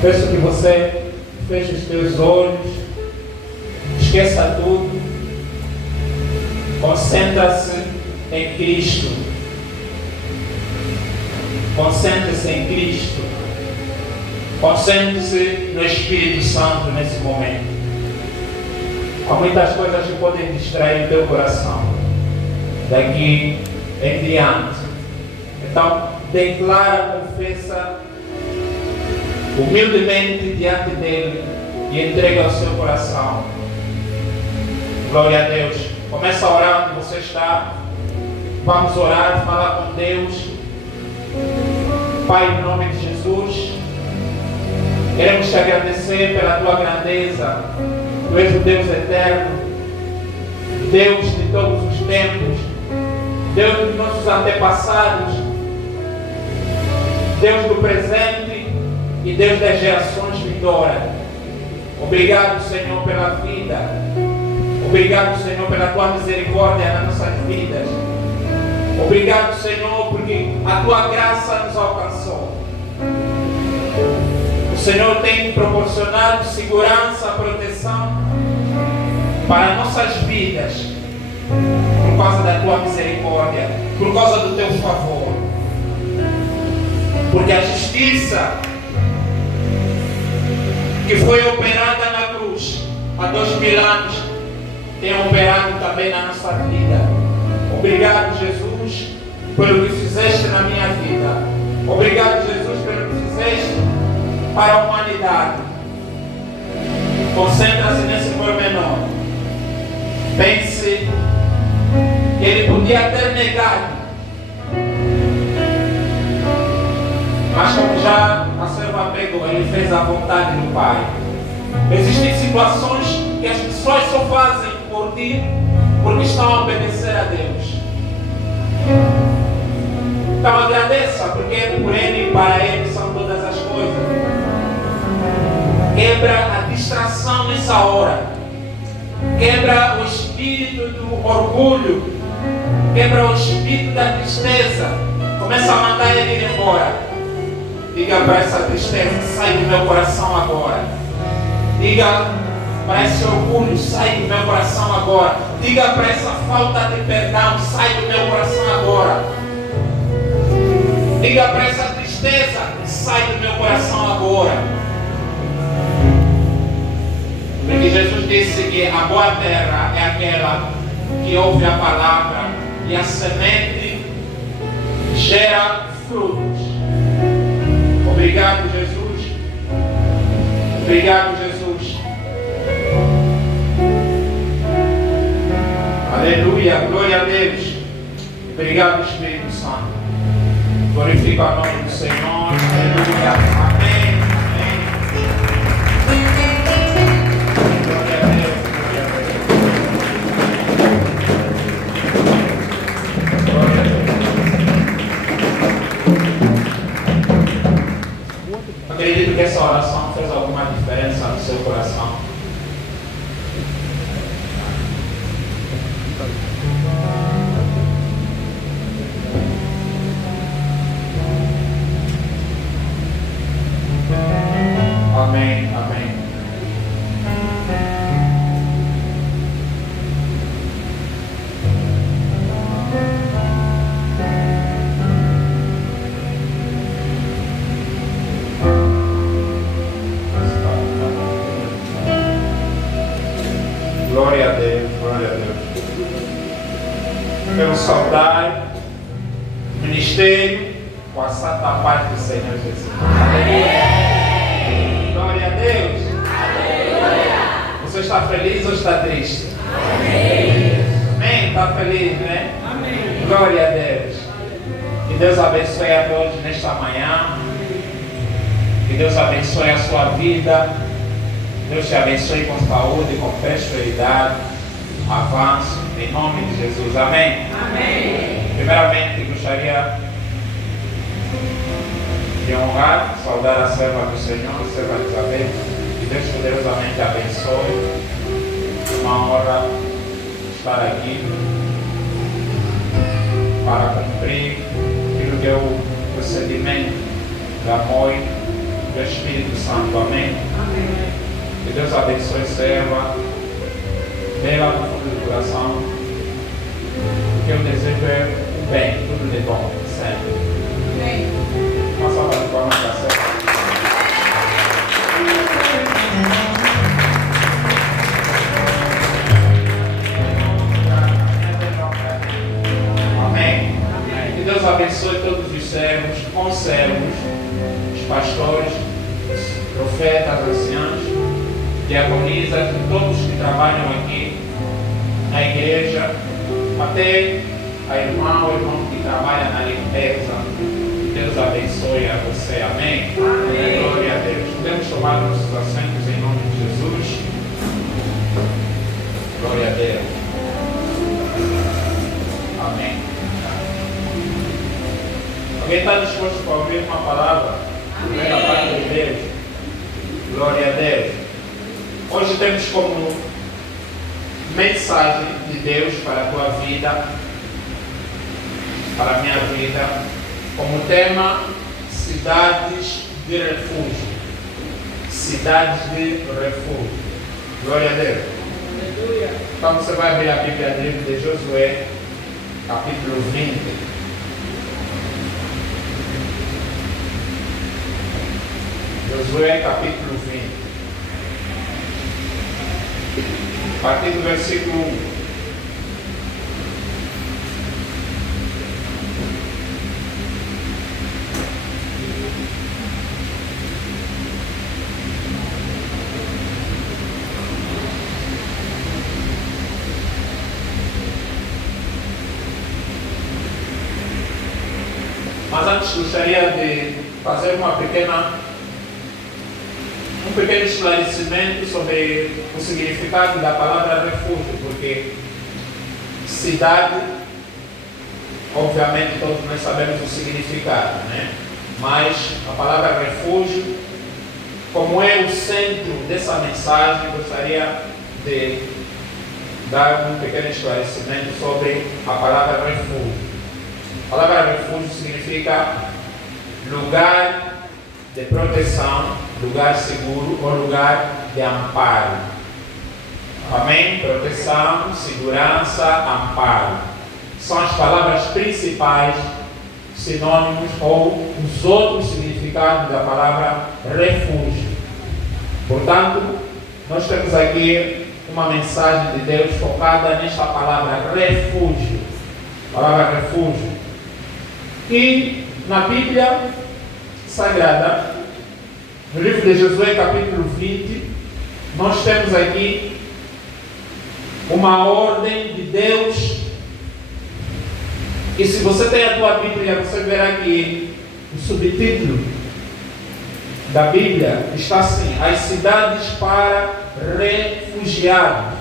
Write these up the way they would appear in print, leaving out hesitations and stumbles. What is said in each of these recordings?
Peço que você feche os teus olhos, esqueça tudo, concentre-se em Cristo, concentre-se em Cristo, concentre-se no Espírito Santo nesse momento. Há muitas coisas que podem distrair o teu coração daqui em diante. Então, declara, confessa humildemente diante dele e entrega o seu coração. Glória a Deus. Começa a orar onde você está. Vamos orar, falar com Deus. Pai, em nome de Jesus, queremos te agradecer pela tua grandeza. Tu és o Deus eterno, Deus de todos os tempos, Deus dos nossos antepassados, Deus do presente e Deus das gerações vindouras. Obrigado, Senhor, pela vida. Obrigado, Senhor, pela tua misericórdia nas nossas vidas. Obrigado, Senhor, porque a tua graça nos alcançou. O Senhor tem proporcionado segurança, proteção para nossas vidas, por causa da tua misericórdia, por causa do teu favor. Porque a justiça que foi operada na cruz há 2000 anos tem operado também na nossa vida. Obrigado, Jesus, pelo que fizeste na minha vida. Obrigado, Jesus, pelo que fizeste para a humanidade. Concentra-se nesse pormenor. Pense que ele podia ter negado, mas como já a serva pregou, ele fez a vontade do Pai. Existem situações que as pessoas só fazem por ti porque estão a obedecer a Deus. Então agradeça, porque por Ele e para Ele são todas as coisas. Quebra a distração nessa hora. Quebra o espírito do orgulho, quebra o espírito da tristeza, começa a mandar ele ir embora. Diga para essa tristeza, sai do meu coração agora. Diga para esse orgulho, sai do meu coração agora. Diga para essa falta de perdão, sai do meu coração agora. Diga para essa tristeza, sai do meu coração agora. Porque Jesus disse que a boa terra é aquela que ouve a palavra e a semente gera frutos. Obrigado, Jesus. Obrigado, Jesus. Aleluia, glória a Deus. Obrigado, Espírito Santo. Glorifica o nome do Senhor. Aleluia. Amém. Acredito que essa oração fez alguma diferença no seu coração. Amém, amém. Glória a Deus, glória a Deus. Quero saudar o ministério com a santa paz do Senhor Jesus. Amém. Glória a Deus. Aleluia. Você está feliz ou está triste? Amém. Amém? Está feliz, né? Amém. Glória a Deus. Que Deus abençoe a todos nesta manhã. Que Deus abençoe a sua vida. Deus te abençoe com saúde, com prosperidade, avanço, em nome de Jesus. Amém? Amém. Primeiramente, gostaria de honrar, saudar a serva do Senhor, a serva Elizabeth. Que Deus poderosamente abençoe. Uma honra estar aqui para cumprir aquilo que é o procedimento do amor do Espírito Santo. Amém? Amém. Que Deus abençoe a serva, dê-la no fundo do coração. O que eu desejo é o bem, tudo de bom, sempre. Amém. Uma salva de palmas para a serva. Amém. Que Deus abençoe todos os servos, conservos, os pastores, os profetas, anciãos, diaconisas, todos que trabalham aqui na igreja, até a irmã ou irmão que trabalha na limpeza. Deus abençoe a você. Amém? Amém. Glória a Deus. Podemos tomar nossos assentos em nome de Jesus. Glória a Deus. Amém. Alguém está disposto para ouvir uma palavra? Amém. Da parte de Deus. Glória a Deus. Hoje temos como mensagem de Deus para a tua vida, para a minha vida, como tema cidades de refúgio. Cidades de refúgio. Glória a Deus. Aleluia. Então você vai abrir a Bíblia do livro de Josué, capítulo 20. Josué, capítulo 20. A partir do versículo 1. Mas antes gostaria de fazer um pequeno esclarecimento sobre o significado da palavra refúgio, porque cidade, obviamente todos nós sabemos o significado, né? Mas a palavra refúgio, como é o centro dessa mensagem, gostaria de dar um pequeno esclarecimento sobre a palavra refúgio. A palavra refúgio significa lugar de proteção, lugar seguro ou lugar de amparo. Amém? Proteção, segurança, amparo. São as palavras principais, sinônimos ou os outros significados da palavra refúgio. Portanto, nós temos aqui uma mensagem de Deus focada nesta palavra refúgio. Palavra refúgio. E na Bíblia Sagrada, no livro de Josué, capítulo 20, nós temos aqui uma ordem de Deus. E se você tem a tua Bíblia, você verá que o subtítulo da Bíblia está assim: as cidades para refugiados.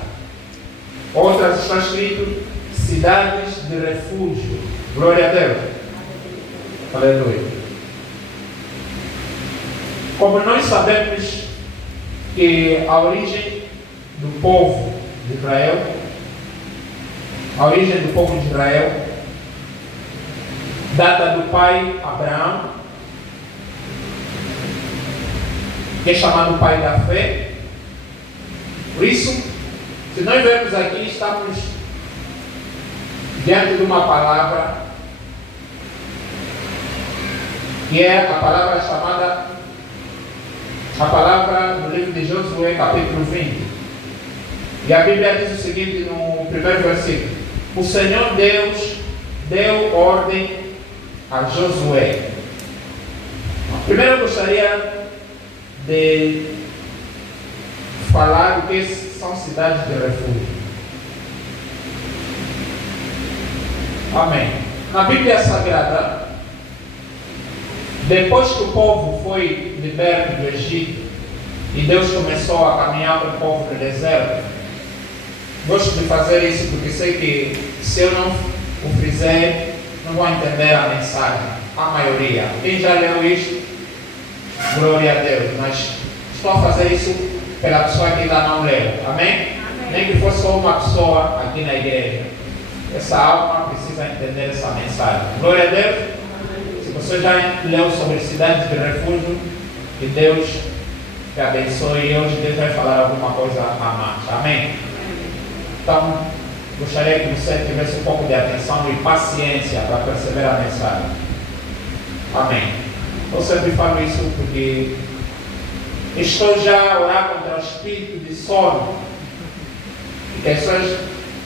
Outras está escrito cidades de refúgio. Glória a Deus. Aleluia. Como nós sabemos que a origem do povo de Israel, data do pai Abraão, que é chamado pai da fé. Por isso, se nós vemos aqui, estamos diante de uma palavra que é a palavra chamada, a palavra do livro de Josué, capítulo 20. E a Bíblia diz o seguinte no primeiro versículo: o Senhor Deus deu ordem a Josué. Primeiro eu gostaria de falar o que são cidades de refúgio. Amém. Na Bíblia Sagrada, depois que o povo foi liberto do Egito e Deus começou a caminhar com o povo no deserto, gosto de fazer isso porque sei que se eu não o fizer, não vão entender a mensagem. A maioria. Quem já leu isto, glória a Deus. Mas estou a fazer isso pela pessoa que ainda não leu. Amém? Nem que fosse só uma pessoa aqui na igreja. Essa alma precisa entender essa mensagem. Glória a Deus. Se você já leu sobre cidades de refúgio, que Deus te abençoe. E hoje Deus vai falar alguma coisa a mais. Amém? Então, gostaria que você tivesse um pouco de atenção e paciência para perceber a mensagem. Amém. Eu sempre falo isso porque estou já a orar contra o espírito de sono. E pessoas,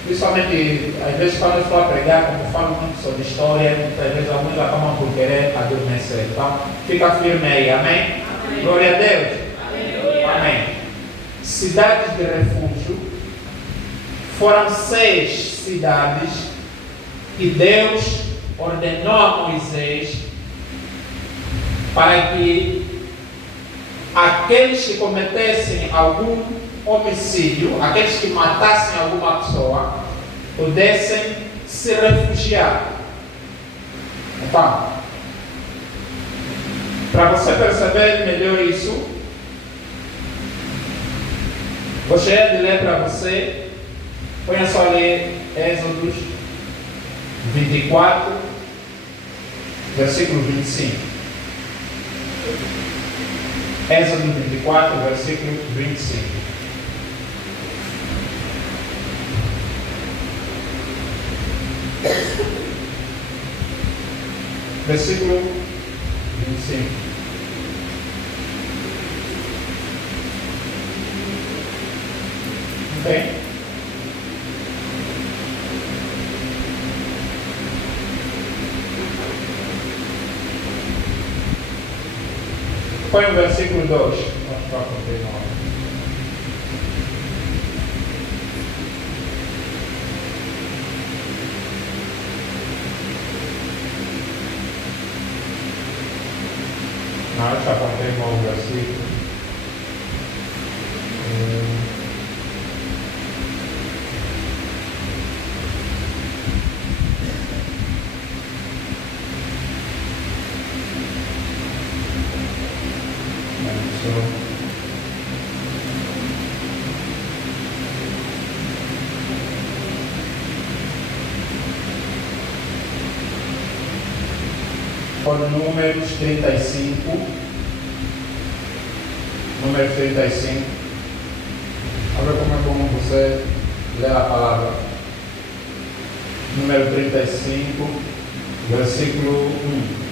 principalmente, às vezes quando eu estou a pregar, como eu falo muito sobre história, muitas vezes alguns acabam por querer adormecer. Então, fica firme aí. Amém? Amém. Glória a Deus. Amém. Amém. Cidades de refúgio. Foram 6 cidades que Deus ordenou a Moisés para que aqueles que cometessem algum homicídio, aqueles que matassem alguma pessoa, pudessem se refugiar. Então, para você perceber melhor isso, gostaria de ler para você. Põe só ler Êxodo 24, versículo 25. Êxodo 24, versículo 25. Versículo 25. Ok? Põe o versículo 2. Vamos para o não, eu já apontei mal o versículo. por Números 35. Números 35. A ver como é bom você ler a palavra. Número 35, versículo 1.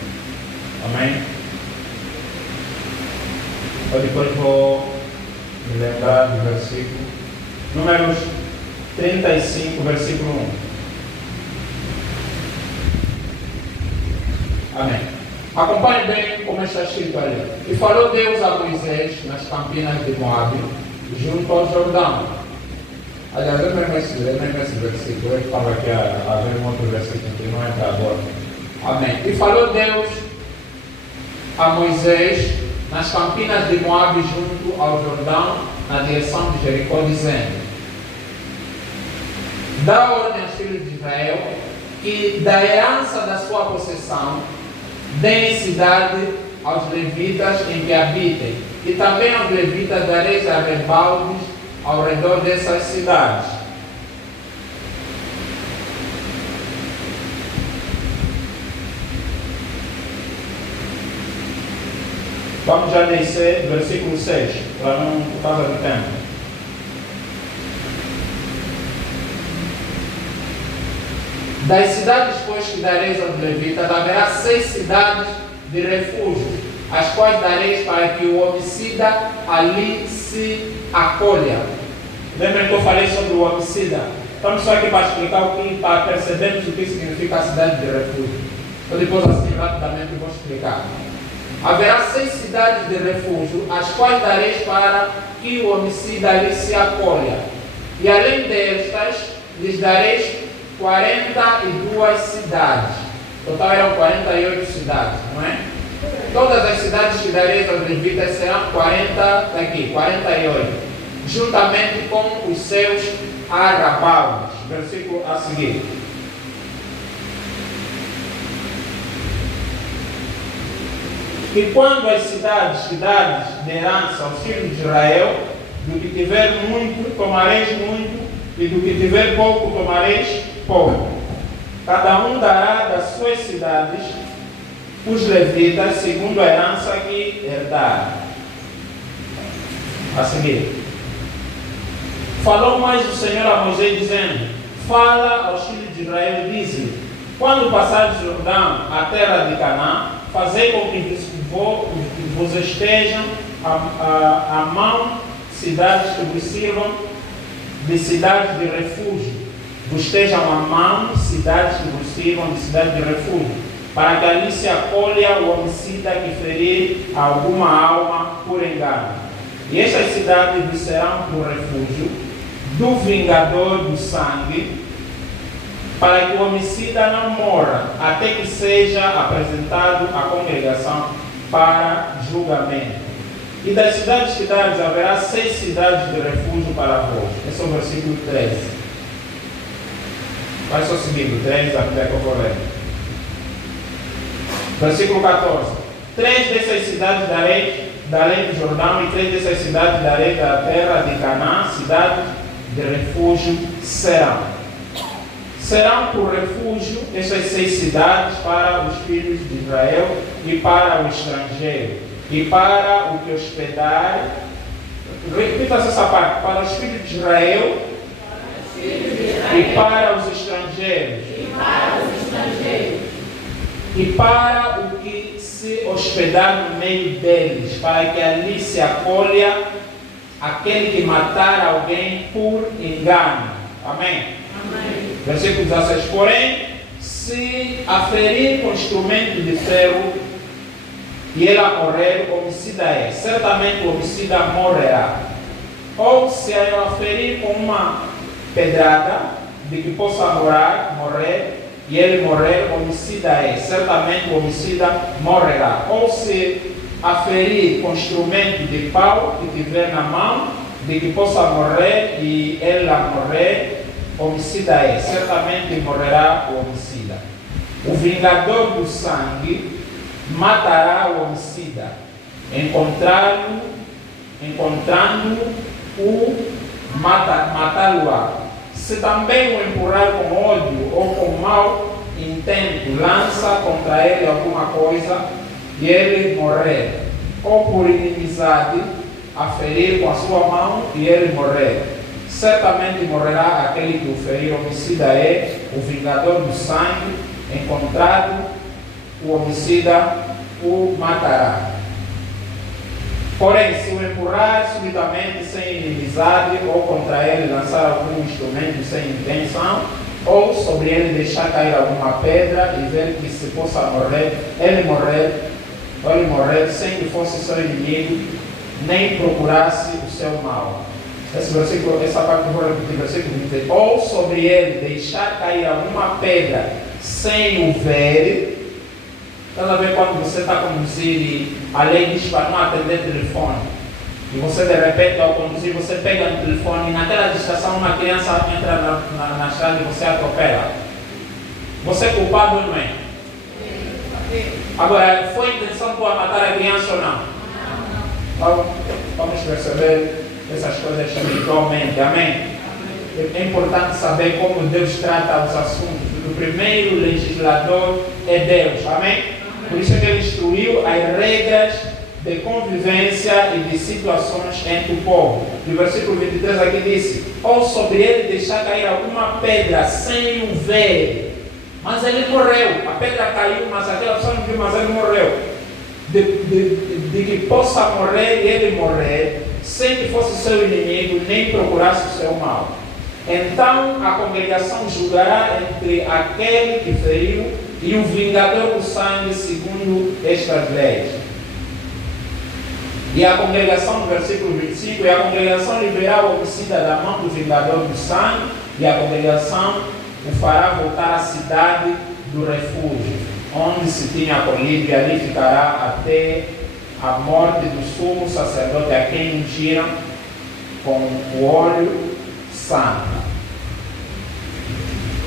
Amém? Eu depois vou me lembrar do versículo. Números 35, versículo 1. Amém. Acompanhe bem como está escrito ali. E falou Deus a Moisés nas campinas de Moabe, junto ao Jordão. Aliás, eu mesmo esse versículo. Eu estava aqui a ver um outro versículo que não entra agora. Amém. E falou Deus a Moisés nas campinas de Moabe, junto ao Jordão, na direção de Jericó, dizendo: dá ordem aos filhos de Israel que da herança da sua possessão deem cidade aos levitas em que habitem, e também aos levitas dareis arrebaldes ao redor dessas cidades. Vamos já descer versículo 6, para não por causa do tempo. Das cidades, pois, que dareis aos levitas, haverá 6 cidades de refúgio, as quais dareis para que o homicida ali se acolha. Lembra que eu falei sobre o homicida? Estamos só aqui para explicar para percebermos o que significa a cidade de refúgio. Então depois assim rapidamente vou explicar. Haverá 6 cidades de refúgio, as quais dareis para que o homicida ali se acolha. E além destas, lhes dareis 42 cidades. Total eram 48 cidades, não é? Todas as cidades que dareis aos levitas serão 48, juntamente com os seus arrabaldes. Versículo a seguir. E quando as cidades que dares de herança aos filhos de Israel, do que tiver muito, tomareis muito, e do que tiver pouco, tomareis pouco. Cada um dará das suas cidades os levitas, segundo a herança que herdar. A seguir. Falou mais o Senhor a Moisés, dizendo: fala aos filhos de Israel e diz-lhe: quando passares o Jordão, a terra de Canaã, fazei com que vos estejam à mão cidades que vos sirvam de cidades de refúgio. Vos estejam à mão cidades que vos sirvam de cidades de refúgio, para que ali se acolha o homicida que ferir alguma alma por engano. E estas cidades vos serão por refúgio do vingador do sangue, para que o homicida não morra, até que seja apresentado à congregação para julgamento. E das cidades que dares haverá 6 cidades de refúgio para vós. Esse é o versículo 13. Vai só seguindo, 13 até que eu vou ler. Versículo 14. 3 dessas cidades darei da além do Jordão, e 3 dessas cidades darei da terra de Canaã, cidades de refúgio serão. Serão por refúgio essas 6 cidades para os filhos de Israel e para o estrangeiro, e para o que hospedar. Repita essa parte: para os filhos de Israel e para os estrangeiros, e para o que se hospedar no meio deles, para que ali se acolha aquele que matar alguém por engano. Amém? Amém. Versículo 16. Porém, se aferir com instrumento de ferro e ela morrer, o homicida é. Certamente o homicida morrerá. Ou se ela aferir com uma pedrada de que possa morrer, e ele morrer, o homicida é. Certamente o homicida morrerá. Ou se aferir com instrumento de pau que tiver na mão, de que possa morrer, e ela morrer, homicida é. Certamente morrerá o homicida. O vingador do sangue matará o homicida, encontrando-o, matá-lo-á. Se também o empurrar com ódio ou com mau intento lança contra ele alguma coisa e ele morrer, ou por inimizade a ferir com a sua mão e ele morrer, certamente morrerá aquele que o feriu. Homicida é o vingador do sangue, encontrado, o homicida o matará. Porém, se o empurrar subitamente sem inimizade, ou contra ele lançar algum instrumento sem intenção, ou sobre ele deixar cair alguma pedra e ver que se possa morrer, ele morrer sem que fosse seu inimigo, nem procurasse o seu mal. Essa parte eu vou repetir, versículo 23. Ou sobre ele deixar cair alguma pedra sem o ver. Estás a ver quando você está a conduzir e a lei diz para não atender telefone. E você de repente ao conduzir, você pega no telefone e naquela distração uma criança entra na estrada e você atropela. Você é culpado ou não é? Agora, foi a intenção tua matar a criança ou não? Vamos perceber essas coisas espiritualmente, amém? É importante saber como Deus trata os assuntos. O primeiro legislador é Deus, amém? Por isso é que ele instruiu as regras de convivência e de situações entre o povo. E o versículo 23 aqui diz: ou sobre ele deixar cair alguma pedra sem o ver. Mas ele morreu. A pedra caiu, mas aquela pessoa não viu, mas ele morreu. De que possa morrer e ele morrer, sem que fosse seu inimigo, nem procurasse o seu mal. Então a congregação julgará entre aquele que feriu e o vingador do sangue, segundo estas leis. E a congregação, no versículo 25, e a congregação liberará o homicida da mão do vingador do sangue, e a congregação o fará voltar à cidade do refúgio, onde se tinha acolhido, e ali ficará até a morte do sumo sacerdote, a quem ungiram com o óleo santo.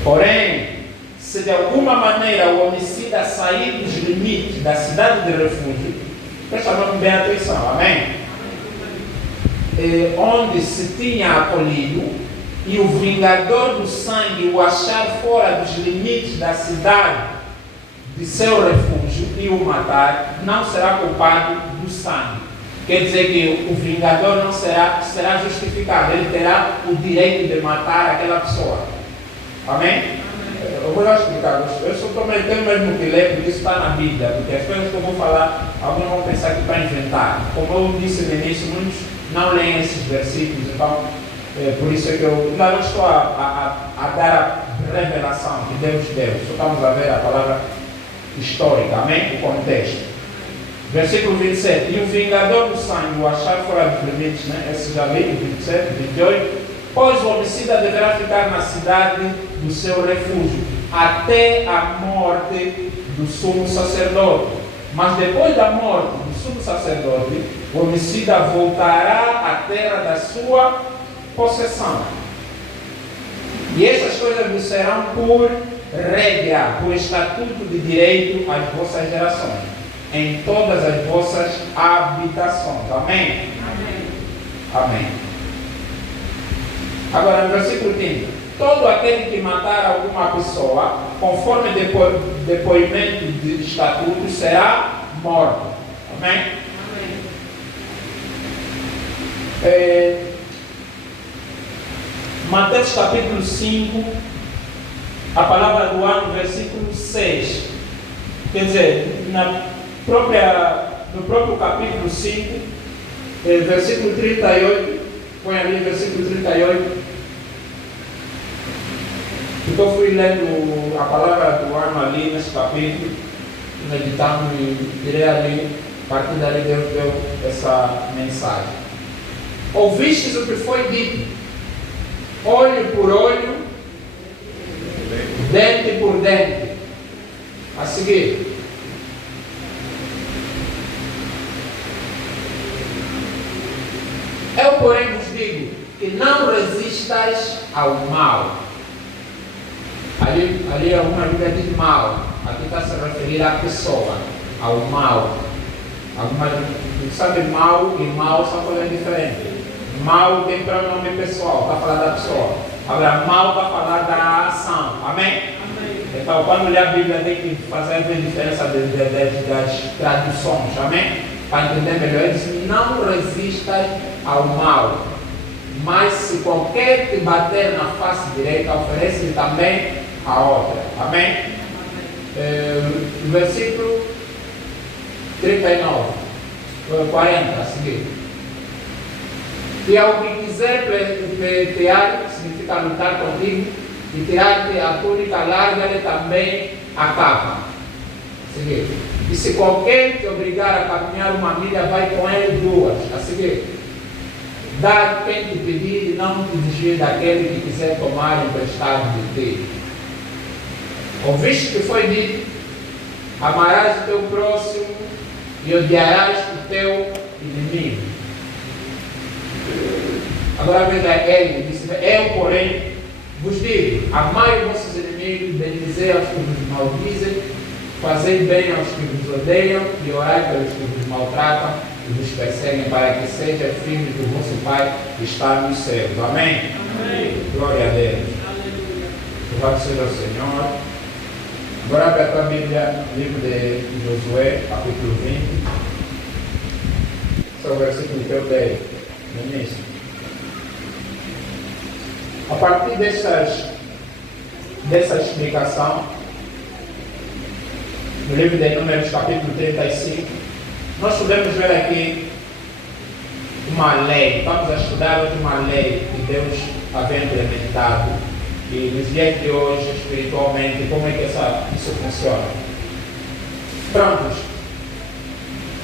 Porém, se de alguma maneira o homicida sair dos limites da cidade de refúgio, presta bem atenção, amém? Onde se tinha acolhido, e o vingador do sangue o achar fora dos limites da cidade de seu refúgio e o matar, não será culpado do sangue. Quer dizer que o vingador não será justificado, ele terá o direito de matar aquela pessoa. Amém? Eu vou já explicar, eu só estou metendo mesmo que ler, porque isso está na Bíblia, porque as coisas que eu vou falar, alguns vão pensar que para inventar. Como eu disse no início, muitos não leem esses versículos, então, por isso é que eu ainda não estou a dar a revelação que Deus deu, só estamos a ver a palavra histórica, amém? O contexto. Versículo 27, e o vingador do sangue o achar fora dos limites, né? Esse já li, 27, 28, pois o homicida deverá ficar na cidade do seu refúgio, até a morte do sumo sacerdote. Mas depois da morte do sumo sacerdote, o homicida voltará à terra da sua possessão. E essas coisas vos serão por regra, por estatuto de direito às vossas gerações, em todas as vossas habitações. Amém? Amém. Amém. Agora, no versículo 30. Todo aquele que matar alguma pessoa, conforme depoimento de estatuto, será morto. Amém? Amém. Mateus capítulo 5, a palavra do ano, versículo 6. Quer dizer, no próprio capítulo 5, versículo 38, põe ali versículo 38. Então eu fui lendo a palavra do ano ali nesse capítulo, meditando e irei ali, a partir dali Deus deu essa mensagem. Ouvistes o que foi dito, olho por olho, dente por dente. A seguir, eu porém vos digo que não resistais ao mal. Ali alguma Bíblia diz mal, aqui está se referir à pessoa, ao mal. Sabe, mal e mal são coisas diferentes. Mal tem pronome pessoal, está falando da pessoa. Agora, mal está falando da ação. Amém? Amém? Então, quando lê a Bíblia, tem que fazer a diferença das traduções, amém? Para entender melhor, ele diz: não resistas ao mal, mas se qualquer te bater na face direita, oferece também a outra, amém? Versículo 39, 40, a seguir. E ao que quiser pleitear, significa lutar contigo, e tirar-te a túnica, larga-lhe também a capa. A seguir. E se qualquer te obrigar a caminhar uma milha, vai com ele 2. A seguir. Dá quem te pedir e não te desvie daquele que quiser tomar emprestado de ti. Ouviste que foi dito: amarás o teu próximo e odiarás o teu inimigo. Agora veja, ele disse: eu, porém, vos digo: amai os vossos inimigos, bendizei aos que vos maldizem, fazei bem aos que vos odeiam e orai pelos que vos maltratam e vos perseguem, para que seja firme que o vosso Pai está nos céus. Amém? Amém. Glória a Deus. Aleluia. Louvado seja o Senhor. Agora abre a tua Bíblia, livro de Josué, capítulo 20. Esse é o versículo que eu dei no início. A partir dessa explicação, no livro de Números, capítulo 35, nós podemos ver aqui uma lei. Vamos a estudar hoje uma lei que Deus havia implementado e nos dias de hoje, espiritualmente, como é que isso funciona. Prontos.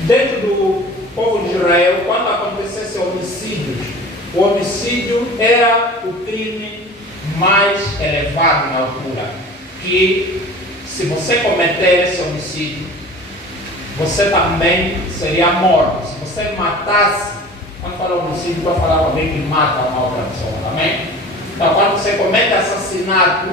Dentro do povo de Israel, quando acontecesse homicídios, o homicídio era o crime mais elevado na altura. Que se você cometer esse homicídio, você também seria morto. Se você matasse, quando fala homicídio, estou falando alguém que mata uma outra pessoa, amém? Então, quando você comete assassinato,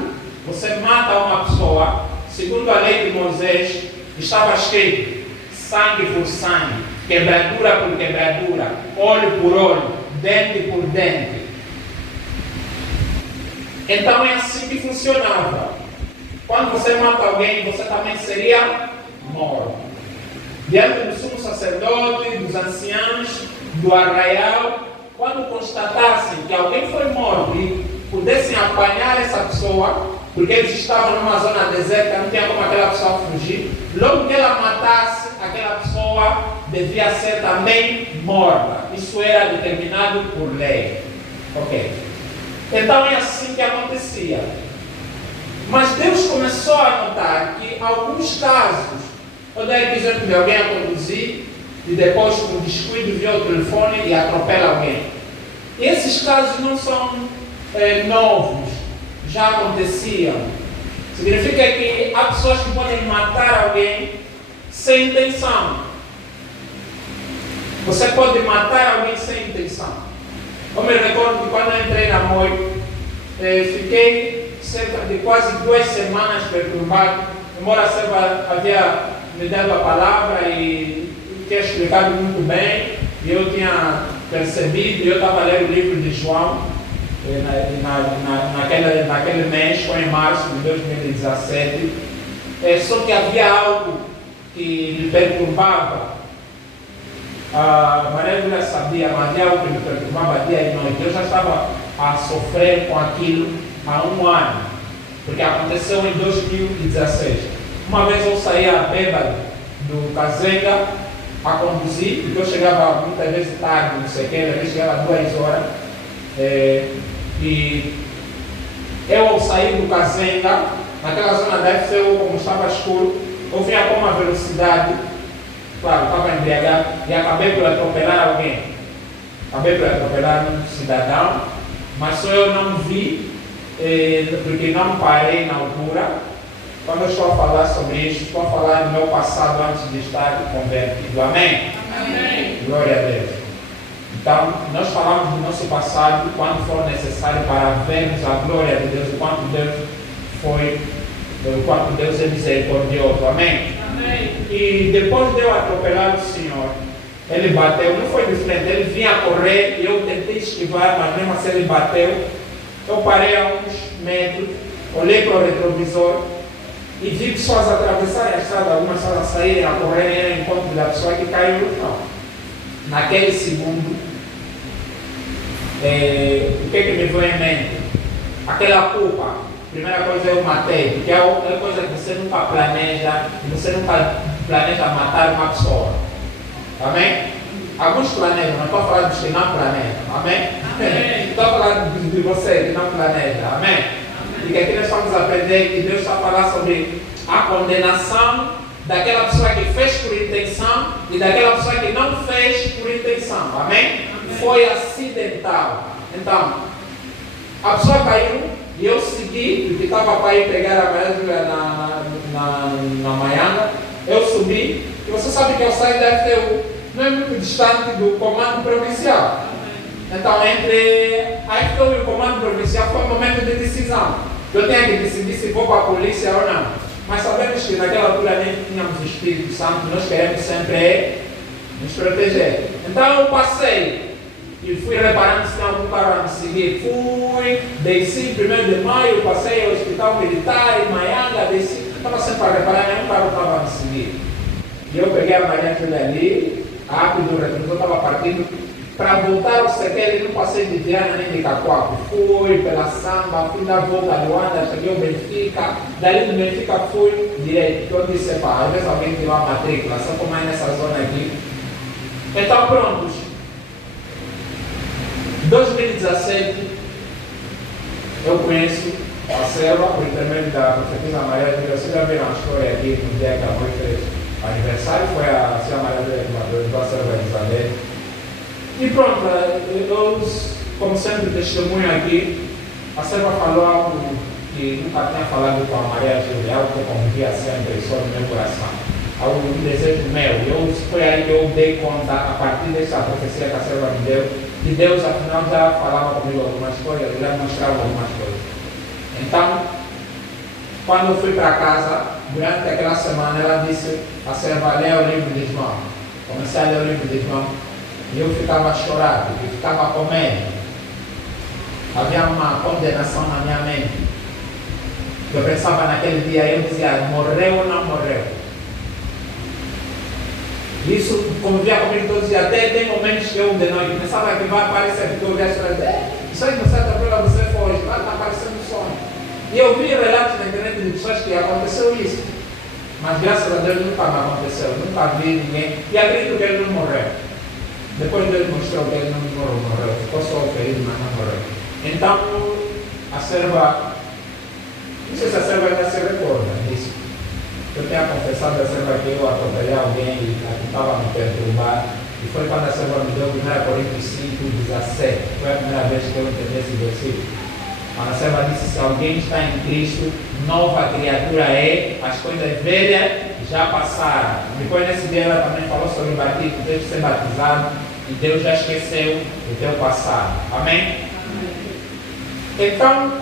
você mata uma pessoa, segundo a lei de Moisés, estava escrito: sangue por sangue, quebradura por quebradura, olho por olho, dente por dente. Então é assim que funcionava. Quando você mata alguém, você também seria morto. Diante do sumo sacerdote, dos anciãos, do arraial, quando constatassem que alguém foi morto e pudessem apanhar essa pessoa, porque eles estavam numa zona deserta, não tinha como aquela pessoa fugir, logo que ela matasse, aquela pessoa devia ser também morta. Isso era determinado por lei. Ok. Então é assim que acontecia. Mas Deus começou a notar que alguns casos, quando é que exemplo de alguém a conduzir e depois com descuido vê o telefone e atropela alguém. E esses casos não são novos, já aconteciam. Significa que há pessoas que podem matar alguém sem intenção. Você pode matar alguém sem intenção. Como eu recordo que quando eu entrei na MOI, fiquei cerca de quase 2 semanas perturbado, embora a serva havia me dado a palavra e tinha explicado muito bem, e eu tinha percebido, e eu estava lendo o livro de João, naquele mês, foi em março de 2017, só que havia algo que me perturbava. A Maria Júlia sabia, mas havia algo que me perturbava dia e noite. Eu já estava a sofrer com aquilo há 1 ano, porque aconteceu em 2016. Uma vez eu saía bêbado do Kazenga a conduzir, porque eu chegava muitas vezes tarde, não sei o que, às vezes chegava 2 horas. E eu, ao sair do Kazenga, naquela zona da FC, como estava escuro, eu vinha com uma velocidade, claro, estava embriagado, e acabei por atropelar alguém. Acabei por atropelar um cidadão, mas só eu não vi, porque não parei na altura. Quando eu estou a falar sobre isso, estou a falar do meu passado antes de estar convertido. Amém? Amém. Glória a Deus. Então, nós falamos do nosso passado quando for necessário para vermos a glória de Deus, o quanto Deus é misericordioso. Amém? Amém. E depois de eu atropelar o Senhor, ele bateu, não foi de frente, ele vinha correr e eu tentei esquivar, mas mesmo assim ele bateu. Eu parei a uns metros, olhei para o retrovisor e vi pessoas atravessarem a estrada, algumas pessoas a saírem, a correrem ao encontro da pessoa que caiu no chão. Naquele segundo, o que é que me veio em mente? Aquela culpa. Primeira coisa eu matei, porque é uma coisa que você nunca planeja, e você nunca planeja matar uma pessoa. Amém? Alguns planejam, não estou falando dos que não planejam. Amém? Estou falando de você que não planeja. Amém? E que aqui nós vamos aprender que Deus está falando sobre a condenação daquela pessoa que fez por intenção e daquela pessoa que não fez por intenção. Amém? Foi acidental. Então, a pessoa caiu e eu segui, porque estava para ir pegar a Maria Júlia na Maianga. Eu subi e você sabe que eu saí da FTU, não é muito distante do comando provincial. Então, entre a FTU e o comando provincial foi um momento de decisão. Eu tinha que decidir se vou para a polícia ou não. Mas sabemos que naquela altura nem tínhamos o Espírito Santo, nós queremos sempre nos proteger. Então eu passei e fui reparando se tinha algum carro a me seguir. Fui, desci 1º de maio, passei ao hospital militar em Maianga, desci, estava sempre a reparar, nenhum carro estava a me seguir. E eu peguei a Maria Júlia ali, rápido, o retrovisor estava partindo. Para voltar ao Sequele, não passei de Viana nem de Cacoapo. Fui pela Samba, fui dar volta a Luanda, cheguei ao Benfica. Dali do Benfica fui direito. Eu disse, pá, às vezes alguém tirou a matrícula, só como é nessa zona aqui. Então, prontos. 2017, eu conheço a Selva, por intermédio da profetisa Maria Júlia. Vocês já viram a história aqui no dia que a mãe fez aniversário? Foi a senhora Maria Júlia da Selva Elizabeth. E pronto, eu, como sempre, testemunho aqui, a Selva falou algo que nunca tinha falado com a Maria Júlia, algo que eu convivia sempre, só no meu coração. Algo, um desejo meu. Foi aí que eu dei conta, a partir dessa profecia que a Selva me deu, que Deus, afinal, já falava comigo algumas coisas, já mostrava algumas coisas. Então, quando eu fui para casa, durante aquela semana, ela disse, a Selva, lê o livro de João. Comecei a ler o livro de João. E eu ficava chorando, eu ficava com medo. Havia uma condenação na minha mente. Eu pensava naquele dia, eu dizia, morreu ou não morreu? Isso convivia comigo todos os dias, até tem momentos que eu de noite pensava que vai aparecer, porque eu via a história, isso aí não certa pela você foge, vai estar aparecendo um sonho. E eu vi relatos na internet de pessoas que aconteceu isso. Mas graças a Deus nunca me aconteceu, nunca vi ninguém, e acredito que ele não morreu. Depois Deus mostrou que ele não morreu, ficou só ferido, mas não morreu. Então, a Selva, não sei se a Selva ainda se recorda disso. Eu tinha confessado a Selva que eu atropelei alguém e estava a me perturbar. E foi quando a Selva me deu 1 Coríntios 5:17. Foi a primeira vez que eu entendi esse versículo. Quando a Selva disse, se alguém está em Cristo, nova criatura é, as coisas velhas já passaram. Depois nesse dia ela também falou sobre batismo, teve que ser batizado. E Deus já esqueceu o teu passado. Amém? Então,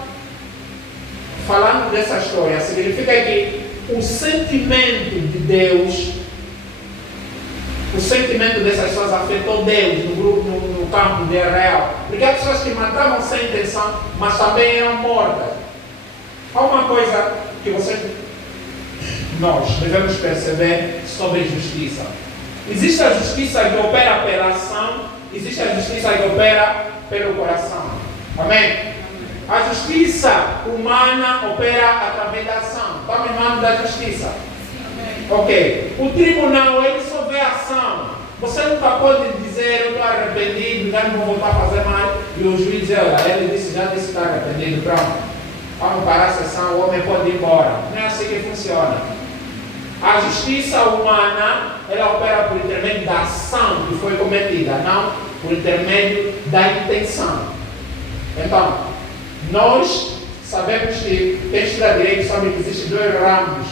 falando dessa história, significa que o sentimento de Deus, o sentimento dessas pessoas afetou Deus no grupo, no campo de Israel. Porque há pessoas que matavam sem intenção, mas também eram mortas. Há uma coisa que nós devemos perceber sobre justiça. Existe a justiça que opera pela ação, existe a justiça que opera pelo coração. Amém? A justiça humana opera através da ação. Estamos falando da justiça. Ok. O tribunal, ele só vê a ação. Você nunca pode dizer, eu estou arrependido, já não vou voltar a fazer mais. E o juiz diz, ele disse, já disse que está arrependido, pronto. Vamos parar a sessão, o homem pode ir embora. Não é assim que funciona. A justiça humana, ela opera por intermédio da ação que foi cometida, não por intermédio da intenção. Então, nós sabemos que quem estuda direito sabe que existem 2 ramos.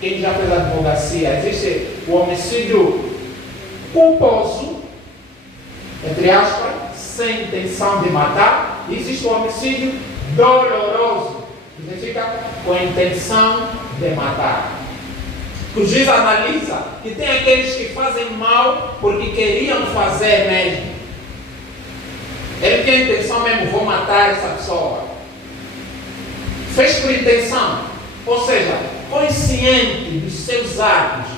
Quem já fez advocacia, existe o homicídio culposo, entre aspas, sem intenção de matar, e existe o homicídio doloroso, que significa com a intenção de matar. O juiz analisa que tem aqueles que fazem mal porque queriam fazer mesmo. Ele tem a intenção mesmo, vou matar essa pessoa. Fez por intenção. Ou seja, foi consciente dos seus atos.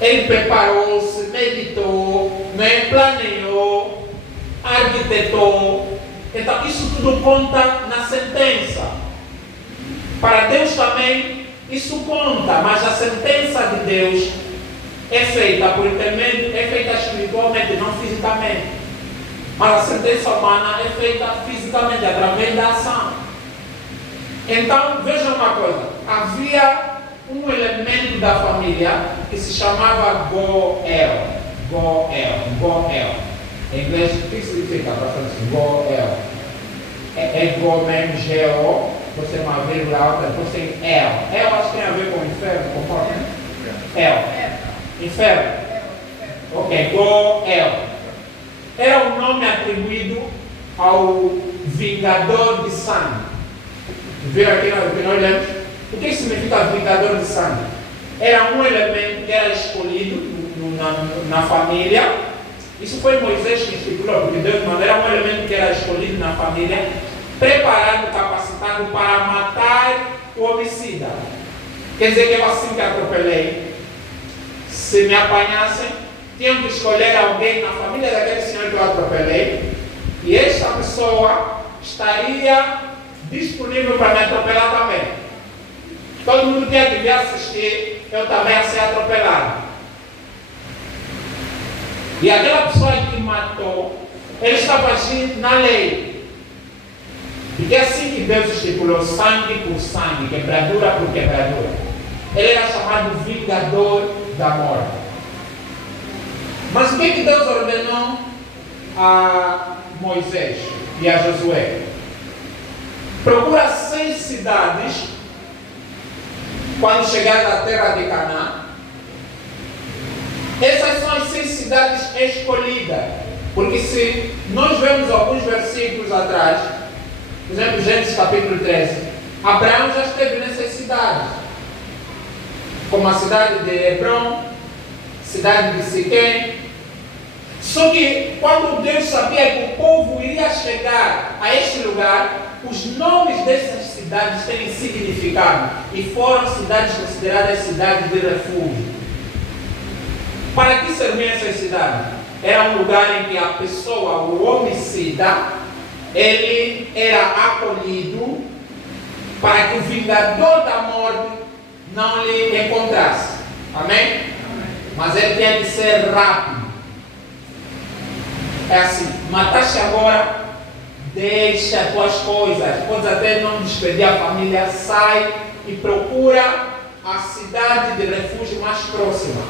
Ele preparou-se, meditou, né, planeou, arquitetou. Então isso tudo conta na sentença. Para Deus também isso conta, mas a sentença de Deus é feita por intermédio, é feita espiritualmente, não fisicamente. Mas a sentença humana é feita fisicamente, através da ação. Então, veja uma coisa. Havia um elemento da família que se chamava Goel. Goel. Em inglês, o que significa para fazer Goel? É Go mesmo, G-O. Você tem uma vírgula outra, depois tem El. El acho que tem a ver com inferno, concorda? El. Inferno. Ok, Goel. Era um nome atribuído ao vingador de sangue. Viram aqui que nós lemos? O que significa vingador de sangue? Era um elemento que era escolhido na família. Isso foi Moisés que estipulou, porque Deus mandou. Era um elemento que era escolhido na família, preparado, capacitado para matar o homicida. Quer dizer que eu assim que atropelei, se me apanhassem, tinham que escolher alguém na família daquele senhor que eu atropelei, e esta pessoa estaria disponível para me atropelar também. Todo mundo tinha que me assistir, eu também a ser atropelado. E aquela pessoa que matou, ele estava agindo na lei. Porque é assim que Deus estipulou, sangue por sangue, quebradura por quebradura. Ele era chamado vingador da morte. Mas o que Deus ordenou a Moisés e a Josué? Procura 6 cidades quando chegar na terra de Canaã. Essas são as 6 cidades escolhidas. Porque se nós vemos alguns versículos atrás, por exemplo, Gênesis capítulo 13, Abraão já esteve nessas cidades, como a cidade de Hebron, cidade de Siquém. Só que quando Deus sabia que o povo iria chegar a este lugar, os nomes dessas cidades têm significado e foram cidades consideradas cidades de refúgio. Para que serviam essas cidades? Era um lugar em que a pessoa, o homicida, ele era acolhido para que o vingador da morte não lhe encontrasse. Amém? Mas ele tinha que ser rápido. É assim, mataste agora, deixa as tuas coisas, podes até não despedir a família, sai e procura a cidade de refúgio mais próxima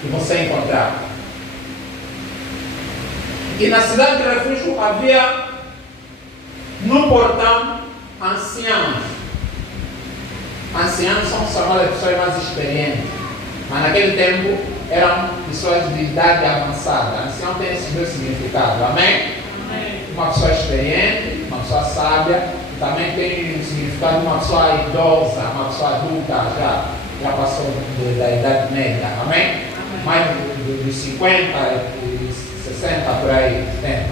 que você encontrar. E na cidade de refúgio havia no portão anciãos. Anciãos são chamadas de pessoas mais experientes, mas naquele tempo eram pessoas de idade avançada. Ancião tem esses dois significados, amém? Amém. Uma pessoa experiente, uma pessoa sábia, e também tem o significado de uma pessoa idosa, uma pessoa adulta, já passou da idade média, amém? Amém. Mais dos 50, 60, por aí, 70.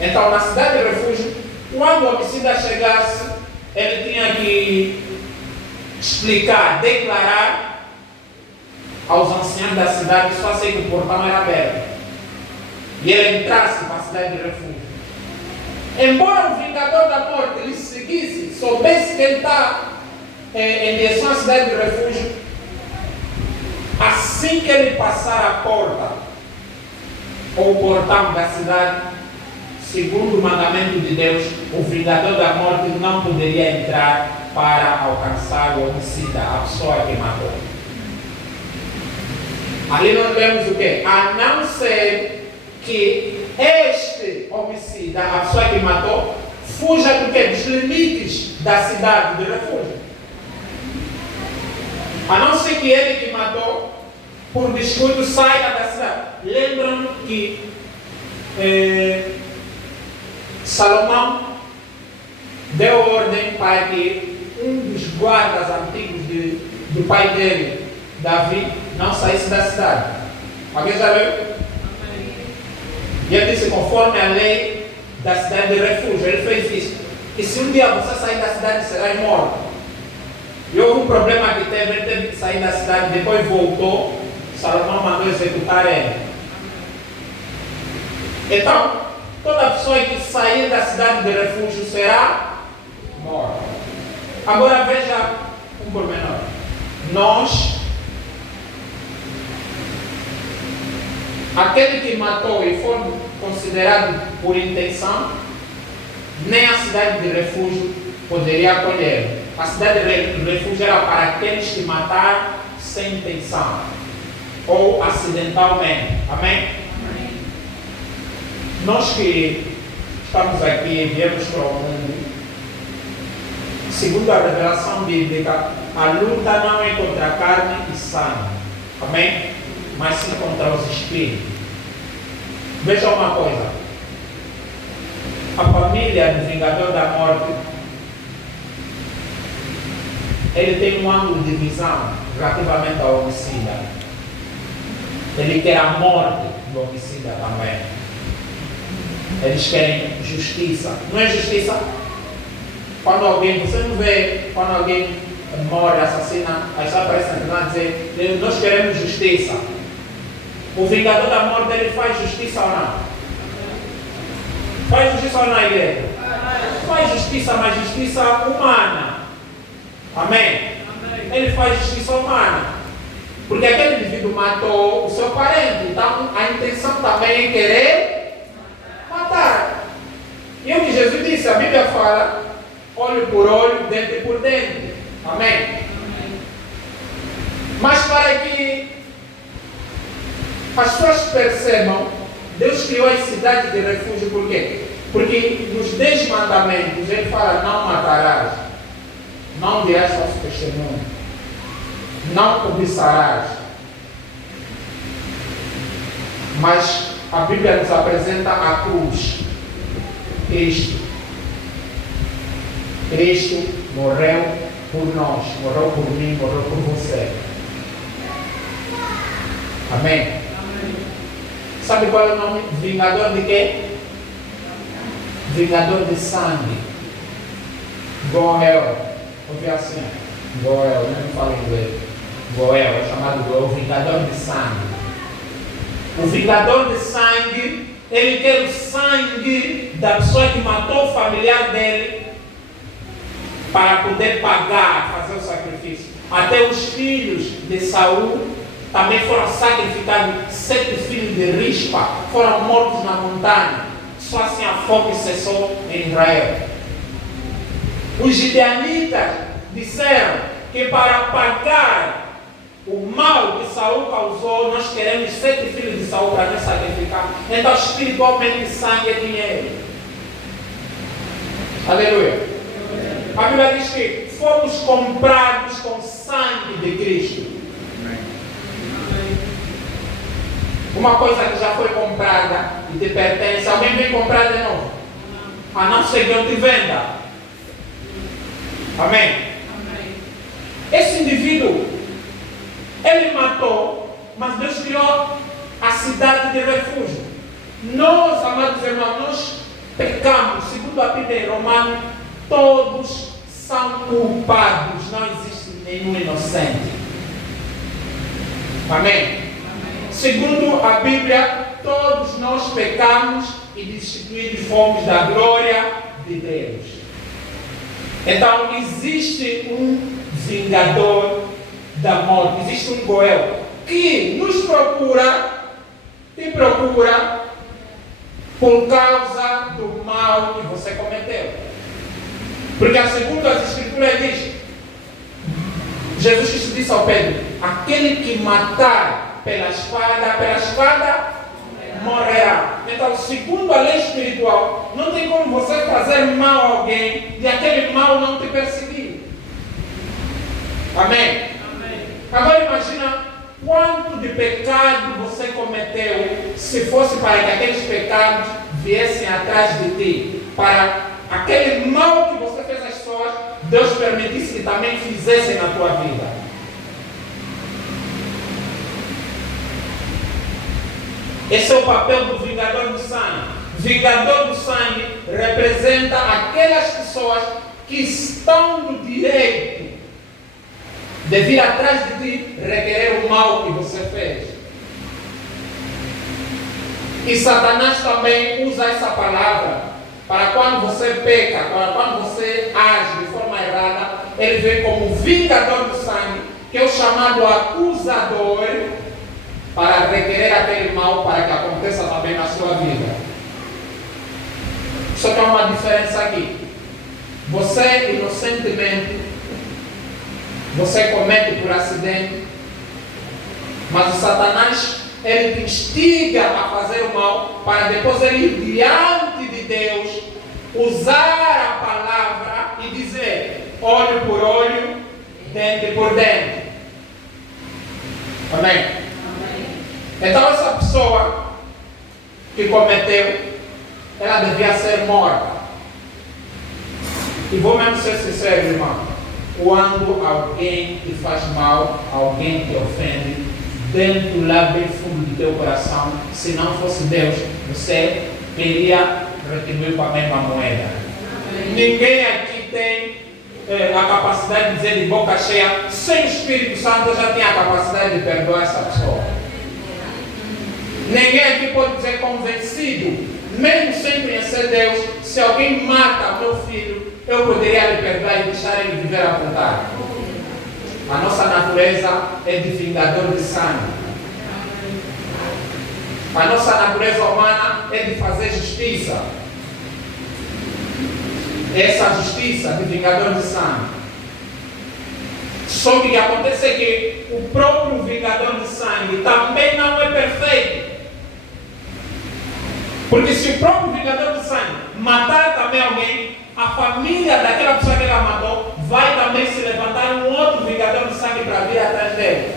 Então, na cidade de refúgio, quando o homicida chegasse, ele tinha que explicar, declarar aos anciãos da cidade, só sei que o portão era aberto. E ele entrasse para a cidade de refúgio. Embora o vingador da morte ele seguisse, soubesse que ele está em direção à cidade de refúgio, assim que ele passar a porta, ou o portão da cidade, segundo o mandamento de Deus, o vingador da morte não poderia entrar para alcançar o homicida, a pessoa que matou. Ali nós vemos o quê? A não ser que este homicida, a pessoa que matou, fuja do quê? Dos limites da cidade de refúgio. A não ser que ele que matou, por descuido, saia da cidade. Lembram que Salomão deu ordem para que um dos guardas antigos do pai dele, Davi, não saísse da cidade. Alguém já leu? E ele disse, conforme a lei da cidade de refúgio, ele fez isso. Que se um dia você sair da cidade, será morto. E houve um problema que teve, ele teve que sair da cidade, depois voltou, Salomão mandou executar ele. Então, toda pessoa que sair da cidade de refúgio será morta. Agora veja um pormenor. Aquele que matou e for considerado por intenção, nem a cidade de refúgio poderia acolher. A cidade de refúgio era para aqueles que mataram sem intenção ou acidentalmente. Amém? Amém. Nós que estamos aqui e viemos para o mundo, segundo a revelação bíblica, a luta não é contra a carne e sangue. Amém? Mas sim contra os espíritos. Veja uma coisa. A família do Vingador da Morte, ele tem um ângulo de visão relativamente ao homicida. Ele quer a morte do homicida também. Eles querem justiça. Não é justiça? Quando alguém, você não vê, quando alguém morre, assassina, aí só aparece na televisão dizer, nós queremos justiça. O Vingador da Morte, ele faz justiça ou não? Faz justiça ou não, igreja? Faz justiça, mas justiça humana. Amém? Ele faz justiça humana. Porque aquele indivíduo matou o seu parente. Então a intenção também é querer matar. E o que Jesus disse, a Bíblia fala, olho por olho, dente por dente. Amém? Mas para que as pessoas percebam, Deus criou as cidades de refúgio, por quê? Porque nos 10 mandamentos ele fala, não matarás, não dirás falso testemunho, não cobiçarás. Mas a Bíblia nos apresenta a cruz. Cristo morreu por nós, morreu por mim, morreu por você. Amém? Sabe qual é o nome? Vingador de quê? Vingador de sangue. Goel. Ouvi assim? Goel, não falo inglês. Goel, é chamado Goel, vingador de sangue. O vingador de sangue, ele quer o sangue da pessoa que matou o familiar dele para poder pagar, fazer o sacrifício. Até os filhos de Saul também foram sacrificados. 7 filhos de Rispa foram mortos na montanha. Só assim a fome cessou em Israel. Os gideonitas disseram que para pagar o mal que Saul causou, nós queremos 7 filhos de Saul para nos sacrificar. Então espiritualmente sangue é dinheiro. Aleluia. A Bíblia diz que fomos comprados com sangue de Cristo. Uma coisa que já foi comprada e te pertence, alguém vem comprar de novo? A não ser que eu te venda. Amém? Esse indivíduo, ele matou, mas Deus criou a cidade de refúgio. Nós, amados irmãos, nós pecamos, segundo a Bíblia em Romanos, todos são culpados, não existe nenhum inocente. Amém? Segundo a Bíblia, todos nós pecamos e destituídos fomos da glória de Deus. Então existe um vingador da morte, existe um Goel que nos procura, te procura por causa do mal que você cometeu. Porque segundo as Escrituras diz, Jesus Cristo disse ao Pedro, aquele que matar pela espada morrerá. Então, segundo a lei espiritual, não tem como você fazer mal a alguém e aquele mal não te perseguir. Amém? Amém. Agora imagina quanto de pecado você cometeu se fosse para que aqueles pecados viessem atrás de ti. Para aquele mal que você fez às pessoas, Deus permitisse que também fizessem na tua vida. Esse é o papel do vingador do sangue. Vingador do sangue representa aquelas pessoas que estão no direito de vir atrás de ti requerer o mal que você fez. E Satanás também usa essa palavra para quando você peca, para quando você age de forma errada, ele vem como vingador do sangue, que é o chamado acusador, para requerer aquele mal para que aconteça também na sua vida. Só que há uma diferença aqui. Você inocentemente, você comete por acidente, mas o Satanás, ele te instiga a fazer o mal para depois ele ir diante de Deus, usar a palavra e dizer olho por olho, dente por dente. Amém? Amém. Então essa pessoa que cometeu, ela devia ser morta. E vou mesmo ser sincero, irmão. Quando alguém te faz mal, alguém te ofende, dentro lá bem fundo do teu coração, se não fosse Deus, você queria retribuir com a mesma moeda. Amém. Ninguém aqui tem a capacidade de dizer de boca cheia, sem o Espírito Santo eu já tinha a capacidade de perdoar essa pessoa. Ninguém aqui pode dizer convencido, mesmo sem conhecer Deus, se alguém mata meu filho, eu poderia lhe perdoar e deixar ele viver à vontade. A nossa natureza é de vingador de sangue. A nossa natureza humana é de fazer justiça. Essa justiça de vingador de sangue. Só que o que acontece é que o próprio vingador de sangue também não é perfeito. Porque se o próprio vingador de sangue matar também alguém, a família daquela pessoa que ela matou vai também se levantar um outro vingador de sangue para vir atrás dele.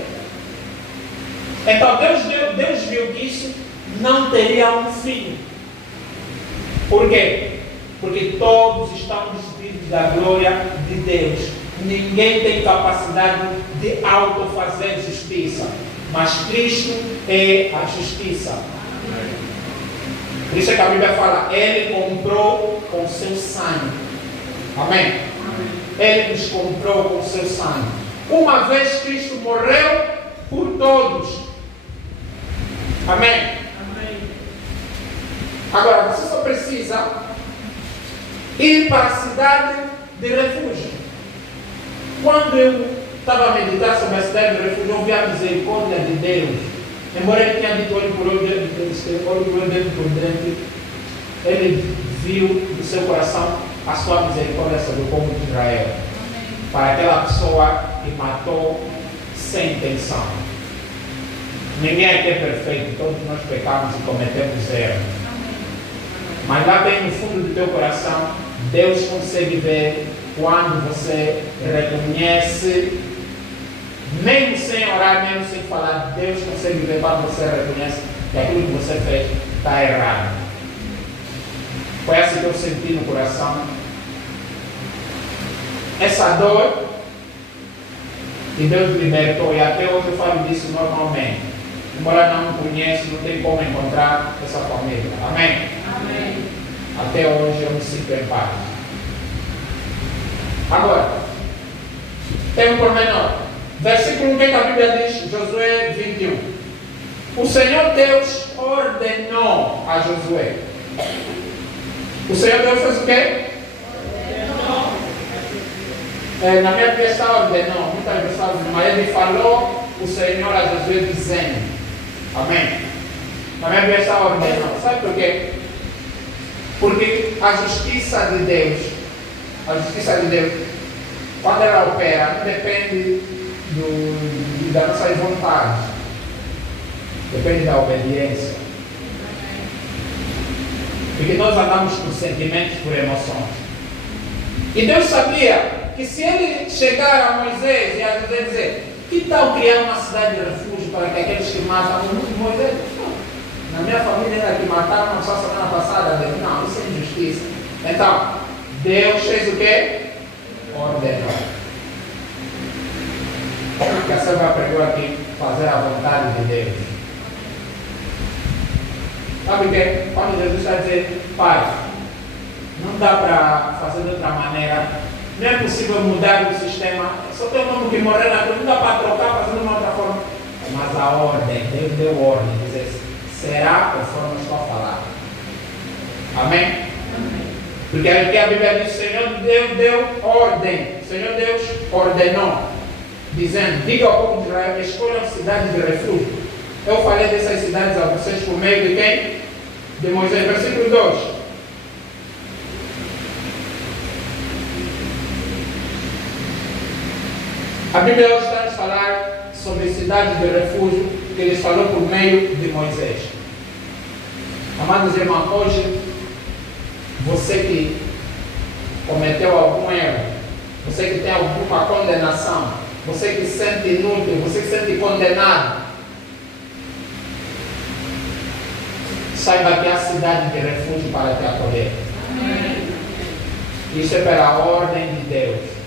Então Deus viu que isso não teria um fim. Por quê? Porque todos estão despidos da glória de Deus. Ninguém tem capacidade de autofazer justiça. Mas Cristo é a justiça. Por isso é que a Bíblia fala, Ele comprou com seu sangue. Amém? Ele nos comprou com seu sangue. Uma vez Cristo morreu por todos. Amém? Amém. Agora, você só precisa ir para a cidade de refúgio. Quando eu estava a meditar sobre a cidade de refúgio, eu vi a misericórdia de Deus. Embora ele tenha dito olho por olho, dente por dente, ele viu no seu coração a sua misericórdia sobre o povo de Israel. Para aquela pessoa que matou sem intenção. Ninguém aqui é perfeito, todos nós pecamos e cometemos erros. Mas lá bem no fundo do teu coração, Deus consegue ver quando você reconhece, mesmo sem orar, mesmo sem falar, Deus consegue ver quando você reconhece que aquilo que você fez está errado. Foi assim que eu senti no coração. Essa dor que Deus libertou, e até hoje eu falo disso normalmente. Embora não me conheço, não tem como encontrar essa família. Amém? Amém. Até hoje eu me sinto em paz. Agora, tem um pormenor. Versículo 1 que a Bíblia diz, Josué 21. O Senhor Deus ordenou a Josué. O Senhor Deus fez o quê? Ordenou. Na minha versão ordenou, muitas versões, mas ele falou o Senhor a Josué dizendo. Amém? Na minha versão ordenou. Sabe por quê? Porque a justiça de Deus, quando ela opera, não depende da nossa vontade. Depende da obediência. Porque nós andamos por sentimentos, por emoções. E Deus sabia que se ele chegar a Moisés e a José dizer, que tal criar uma cidade de refúgio para que aqueles que matam Moisés? Na minha família era que mataram só semana passada. Não, isso é injustiça. Então, Deus fez o quê? Ordenou. Que a serva aprendeu aqui fazer a vontade de Deus. Sabe o que? Quando Jesus está dizendo, Pai, não dá para fazer de outra maneira, Não é possível mudar o sistema. Só tem um homem que morreu na cruz, não dá para trocar, fazendo uma outra forma. Mas a ordem, Deus deu ordem, dizer, será conforme estou a falar. Amém? Porque aqui a Bíblia diz, o Senhor Deus deu ordem. O Senhor Deus ordenou, dizendo, diga ao povo de Israel, escolham cidades de refúgio. Eu falei dessas cidades a vocês por meio de quem? De Moisés. Versículo 2. A Bíblia hoje está a nos falar sobre cidades de refúgio que ele falou por meio de Moisés. Amados irmãos, hoje, você que cometeu algum erro, você que tem alguma condenação, você que se sente inútil, você que se sente condenado, saiba que há cidade de refúgio para te acolher. Isso é pela ordem de Deus.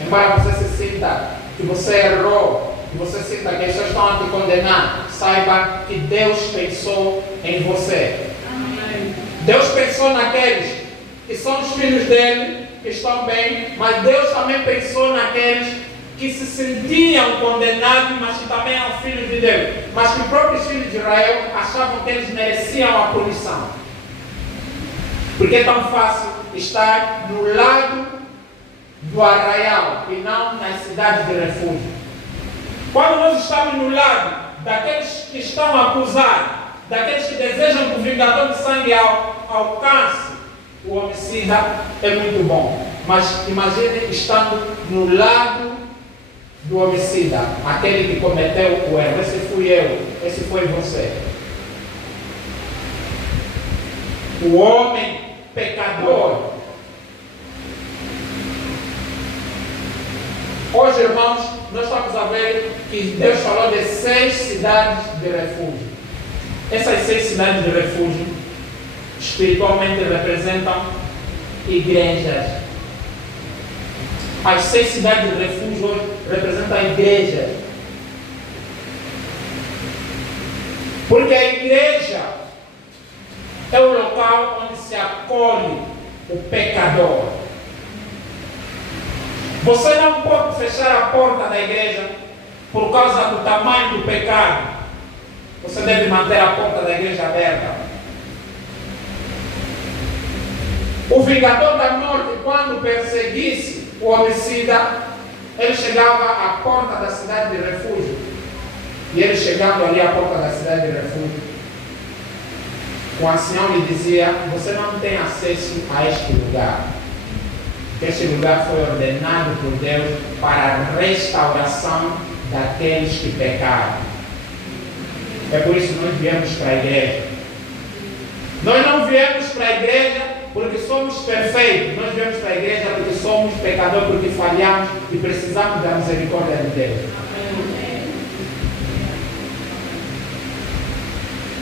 Embora você se sinta que você errou, que você sinta que as pessoas estão a te condenar, saiba que Deus pensou em você. Amém. Deus pensou naqueles que são os filhos dele, que estão bem, mas Deus também pensou naqueles que se sentiam condenados, mas que também eram filhos de Deus. Mas que os próprios filhos de Israel achavam que eles mereciam a punição. Porque é tão fácil estar no lado do arraial e não nas cidades de refúgio. Quando nós estamos no lado daqueles que estão a acusar, daqueles que desejam que o vingador de sangue alcance o homicida, é muito bom. Mas imagine estando no lado do homicida, aquele que cometeu o erro. Esse fui eu, esse foi você. O homem pecador. Hoje, irmãos, nós estamos a ver que Deus falou de 6 cidades de refúgio. Essas 6 cidades de refúgio espiritualmente representam igrejas. As 6 cidades de refúgio hoje representam igrejas. Porque a igreja é o local onde se acolhe o pecador. Você não pode fechar a porta da igreja por causa do tamanho do pecado. Você deve manter a porta da igreja aberta. O vingador da morte, quando perseguisse o homicida, ele chegava à porta da cidade de refúgio. E ele chegando ali à porta da cidade de refúgio, o ancião lhe dizia, você não tem acesso a este lugar. Este lugar foi ordenado por Deus para a restauração daqueles que pecaram. É por isso que nós viemos para a igreja. Nós não viemos para a igreja porque somos perfeitos. Nós viemos para a igreja porque somos pecadores, porque falhamos e precisamos da misericórdia de Deus.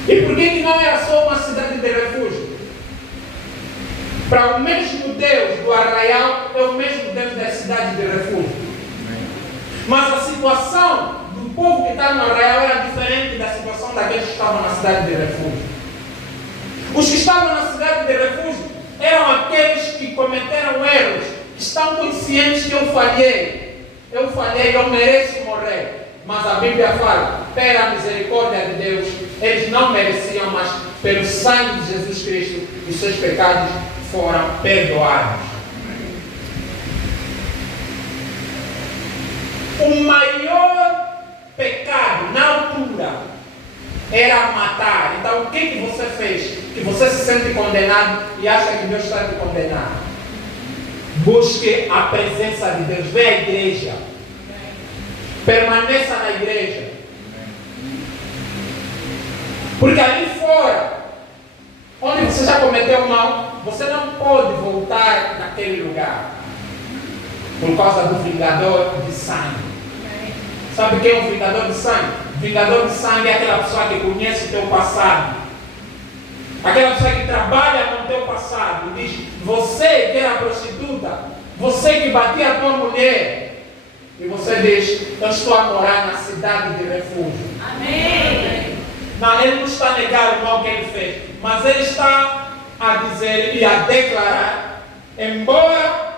E por que não era só uma cidade de refúgio? Para o mesmo Deus do arraial é o mesmo Deus da cidade de refúgio. Mas a situação do povo que está no arraial era diferente da situação daqueles que estavam na cidade de refúgio. Os que estavam na cidade de refúgio eram aqueles que cometeram erros, que estão conscientes que eu falhei, eu mereço morrer. Mas a Bíblia fala, pela misericórdia de Deus, eles não mereciam, mas pelo sangue de Jesus Cristo, os seus pecados foram perdoados. O maior pecado na altura era matar. Então o que você fez? Que você se sente condenado e acha que Deus está te condenando. Busque a presença de Deus. Vê a igreja. Permaneça na igreja. Porque ali fora, onde você já cometeu mal, você não pode voltar naquele lugar. Por causa do vingador de sangue. Sabe quem é o vingador de sangue? O vingador de sangue é aquela pessoa que conhece o teu passado. Aquela pessoa que trabalha com o teu passado. E diz, você que era prostituta, você que batia a tua mulher. E você diz, eu estou a morar na cidade de refúgio. Amém. Não, ele não está a negar o mal que ele fez. Mas ele está a dizer e a declarar, embora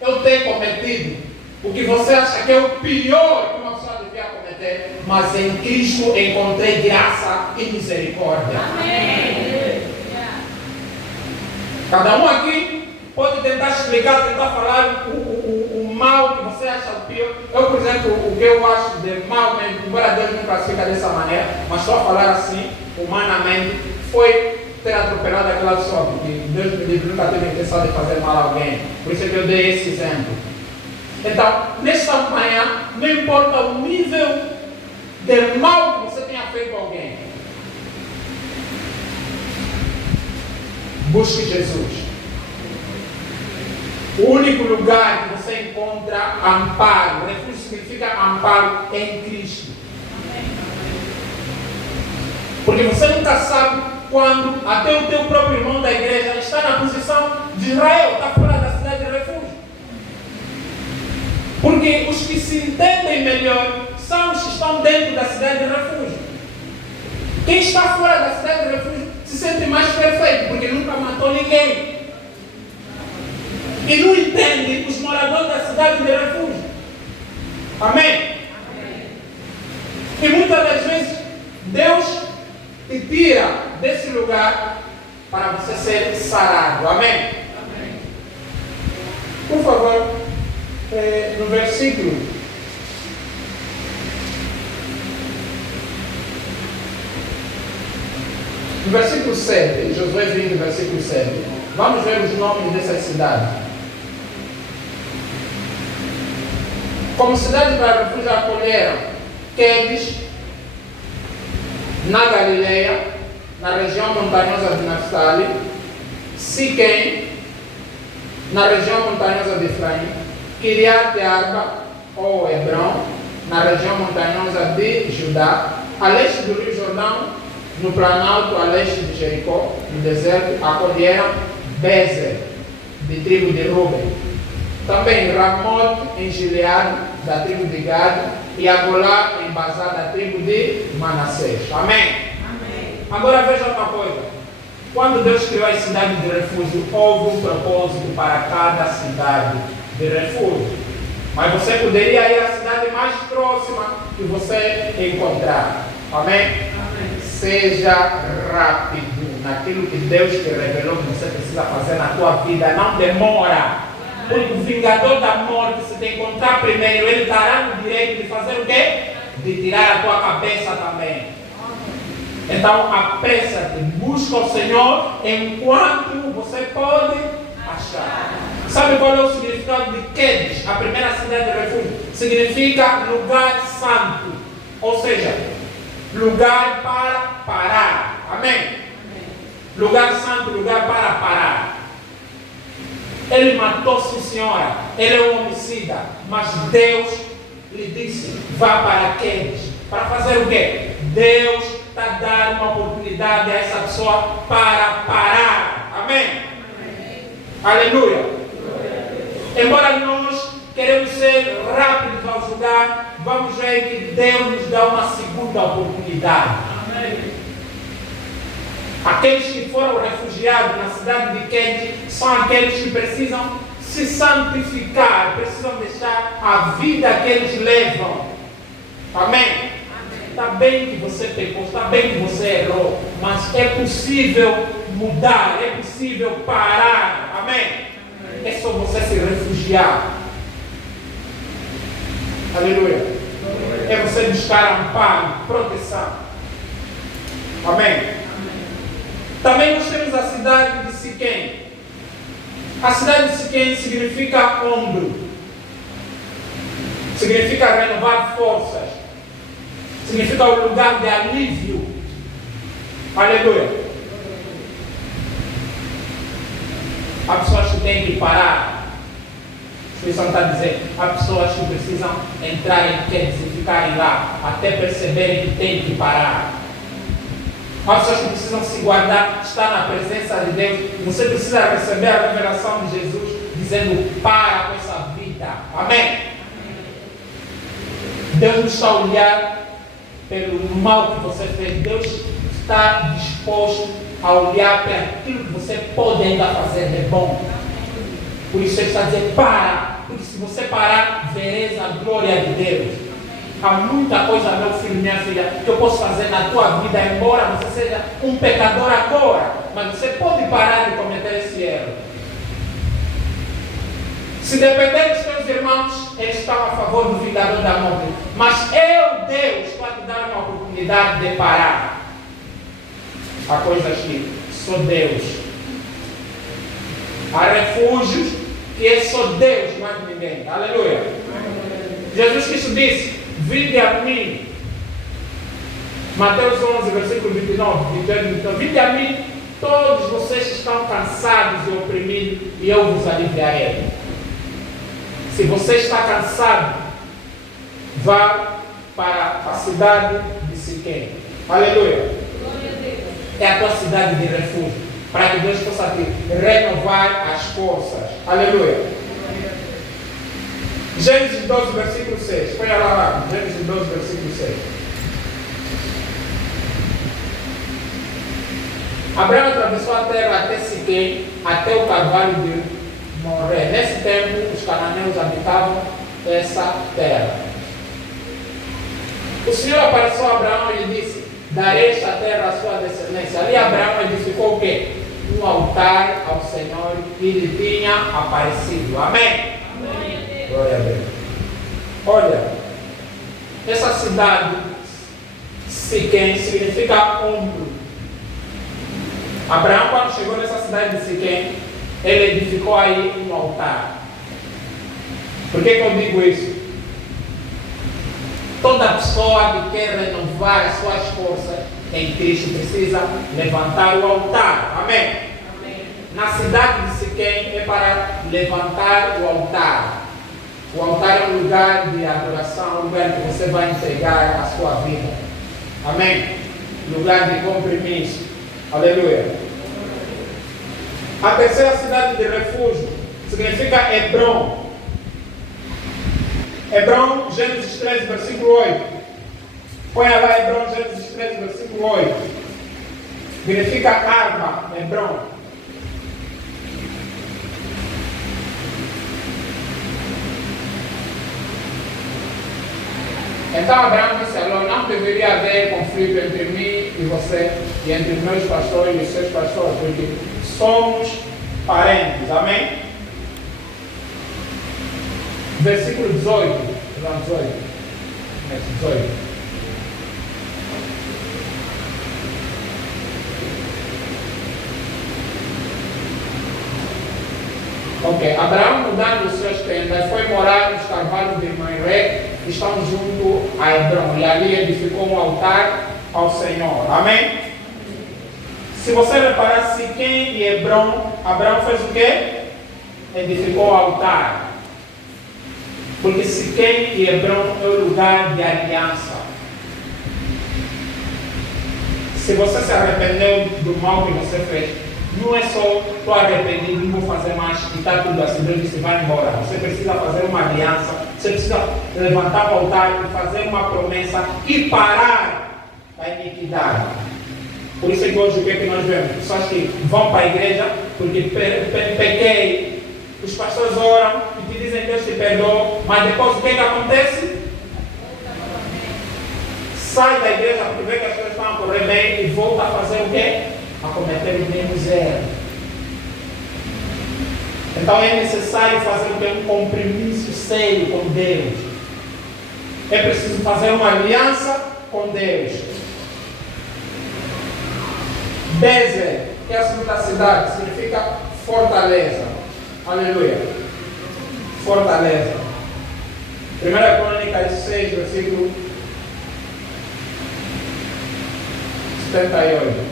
eu ter cometido o que você acha que é o pior que uma pessoa devia cometer, mas em Cristo encontrei graça e misericórdia. Amém. Cada um aqui pode tentar explicar, tentar falar o mal que você acha o pior. Eu, por exemplo, o que eu acho de mal, embora Deus não classifica dessa maneira, mas só falar assim, humanamente, foi ter atropelado aquela pessoa, porque Deus me livre, nunca teve a intenção de fazer mal a alguém. Por isso é que eu dei esse exemplo. Então, nesta manhã, não importa o nível de mal que você tenha feito a alguém, busque Jesus. O único lugar que você encontra amparo, refúgio significa amparo em Cristo. Porque você nunca sabe quando até o teu próprio irmão da igreja está na posição de Israel, está fora da cidade de refúgio. Porque os que se entendem melhor são os que estão dentro da cidade de refúgio. Quem está fora da cidade de refúgio se sente mais perfeito, porque nunca matou ninguém. E não entende os moradores da cidade de refúgio. Amém? Amém. E muitas das vezes Deus te tira desse lugar para você ser sarado. Amém? Amém. Por favor, no versículo 7, Josué 20, versículo 7. Vamos ver os nomes dessas cidades. Como cidade para refúgio acolheram Quedes, na Galileia, na região montanhosa de Naftali, Siquém, na região montanhosa de Efraim, Kiriat Arba, ou Hebron, na região montanhosa de Judá, a leste do Rio Jordão, no planalto a leste de Jericó, no deserto, acolheram Bezer, de tribo de Ruben. Também Ramote, em Gileade, da tribo de Gad, e Agolá, em Bazá, da tribo de Manassés. Amém? Amém. Agora veja uma coisa. Quando Deus criou a cidade de refúgio, houve um propósito para cada cidade de refúgio. Mas você poderia ir à cidade mais próxima que você encontrar. Amém? Amém. Seja rápido naquilo que Deus te revelou que você precisa fazer na tua vida. Não demora. Porque o vingador da morte, se te encontrar primeiro, ele dará no direito de fazer o quê? De tirar a tua cabeça também. Então, apressa-te, busca o Senhor enquanto você pode achar. Sabe qual é o significado de Quedes, a primeira cidade de refúgio? Significa lugar santo. Ou seja, lugar para parar. Amém? Lugar santo, lugar para parar. Ele matou, sim senhora, ele é um homicida, mas Deus lhe disse, vá para Quedes. Para fazer o quê? Deus está dando uma oportunidade a essa pessoa para parar. Amém? Amém. Aleluia. Embora nós queremos ser rápidos ao julgar, vamos ver que Deus nos dá uma segunda oportunidade. Amém. Aqueles que foram refugiados na cidade de Quedes são aqueles que precisam se santificar, precisam deixar a vida que eles levam. Amém? Está bem que você pecou, está bem que você errou, mas é possível mudar, é possível parar. Amém? É só você se refugiar. Aleluia. É você buscar amparo, proteção. Amém? Também nós temos a cidade de Siquém. A cidade de Siquém significa ombro. Significa renovar forças. Significa o lugar de alívio. Aleluia. Há pessoas que têm que parar. A expressão está dizendo, há pessoas que precisam entrar em Quedes e ficarem lá até perceberem que têm que parar. Há pessoas que precisam se guardar, estar na presença de Deus. Você precisa receber a revelação de Jesus dizendo, para com essa vida. Amém? Deus não está a olhar pelo mal que você fez. Deus está disposto a olhar para aquilo que você pode ainda fazer de bom. Por isso ele está dizendo, para você parar, vereis a glória de Deus. Há muita coisa, meu filho, minha filha, que eu posso fazer na tua vida, embora você seja um pecador agora, mas você pode parar de cometer esse erro. Se depender dos teus irmãos, eles estão a favor do vingador da morte. Mas eu, Deus, estou a te dar uma oportunidade de parar. Há coisas que só Deus. Há refúgios que é só Deus, mais ninguém. Aleluia. Jesus Cristo disse: vinde a mim. Mateus 11, versículo 29, 28. Vinde a mim, todos vocês que estão cansados e oprimidos, e eu vos aliviarei. Se você está cansado, vá para a cidade de Siquém. Aleluia. É a tua cidade de refúgio, para que Deus possa te renovar as forças. Aleluia. Gênesis 12, versículo 6. Põe lá, Gênesis 12, versículo 6. Abraão atravessou a terra até Siquém, até o carvalho de Moré. Nesse tempo, os cananeus habitavam essa terra. O Senhor apareceu a Abraão e lhe disse: darei esta terra à sua descendência. Ali Abraão edificou o quê? Um altar ao Senhor que lhe tinha aparecido. Amém? Amém. Glória a Deus. Olha, essa cidade, Siquém, significa ombro. Abraão, quando chegou nessa cidade de Siquém, ele edificou aí um altar. Por que eu digo isso? Toda pessoa que quer renovar as suas forças em Cristo precisa levantar o altar. Amém? Amém. Na cidade de Siquém é para levantar o altar. O altar é um lugar de adoração, um lugar que você vai entregar a sua vida. Amém? Lugar de compromisso. Aleluia. A terceira cidade de refúgio significa Hebron. Hebron, Gênesis 13, versículo 8. Põe lá Hebron, Gênesis 13, versículo 8. Significa arma, Hebron. Então Abraão disse a Ló: não deveria haver conflito entre mim e você, e entre meus pastores e os seus pastores, porque somos parentes. Amém? Versículo 18. Não, 18. 18. Ok. Abraão, mudando os seus tendas, foi morar nos carvalhos de Mamré, que estão junto a Hebron, e ali edificou um altar ao Senhor. Amém? Se você reparar, Siquém e Hebron, Abraão fez o quê? Edificou o altar. Porque Siquém e Hebron é o lugar de aliança. Se você se arrependeu do mal que você fez, não é só estou arrependido, não vou fazer mais e está tudo assim, Deus disse vai embora. Você precisa fazer uma aliança, você precisa levantar o altar e fazer uma promessa e parar a iniquidade. Por isso é que hoje o que é que nós vemos? Pessoas que vão para a igreja porque pequei. Os pastores oram e te dizem Deus te perdoa, mas depois o que é que acontece? Sai da igreja porque vê que as coisas estão a correr bem e volta a fazer o quê? A cometer o mesmo erro. Então é necessário fazer um compromisso sério com Deus. É preciso fazer uma aliança com Deus. Bezer, que é a segunda cidade, significa fortaleza. Aleluia. Fortaleza. 1 Crônicas 6, versículo 78.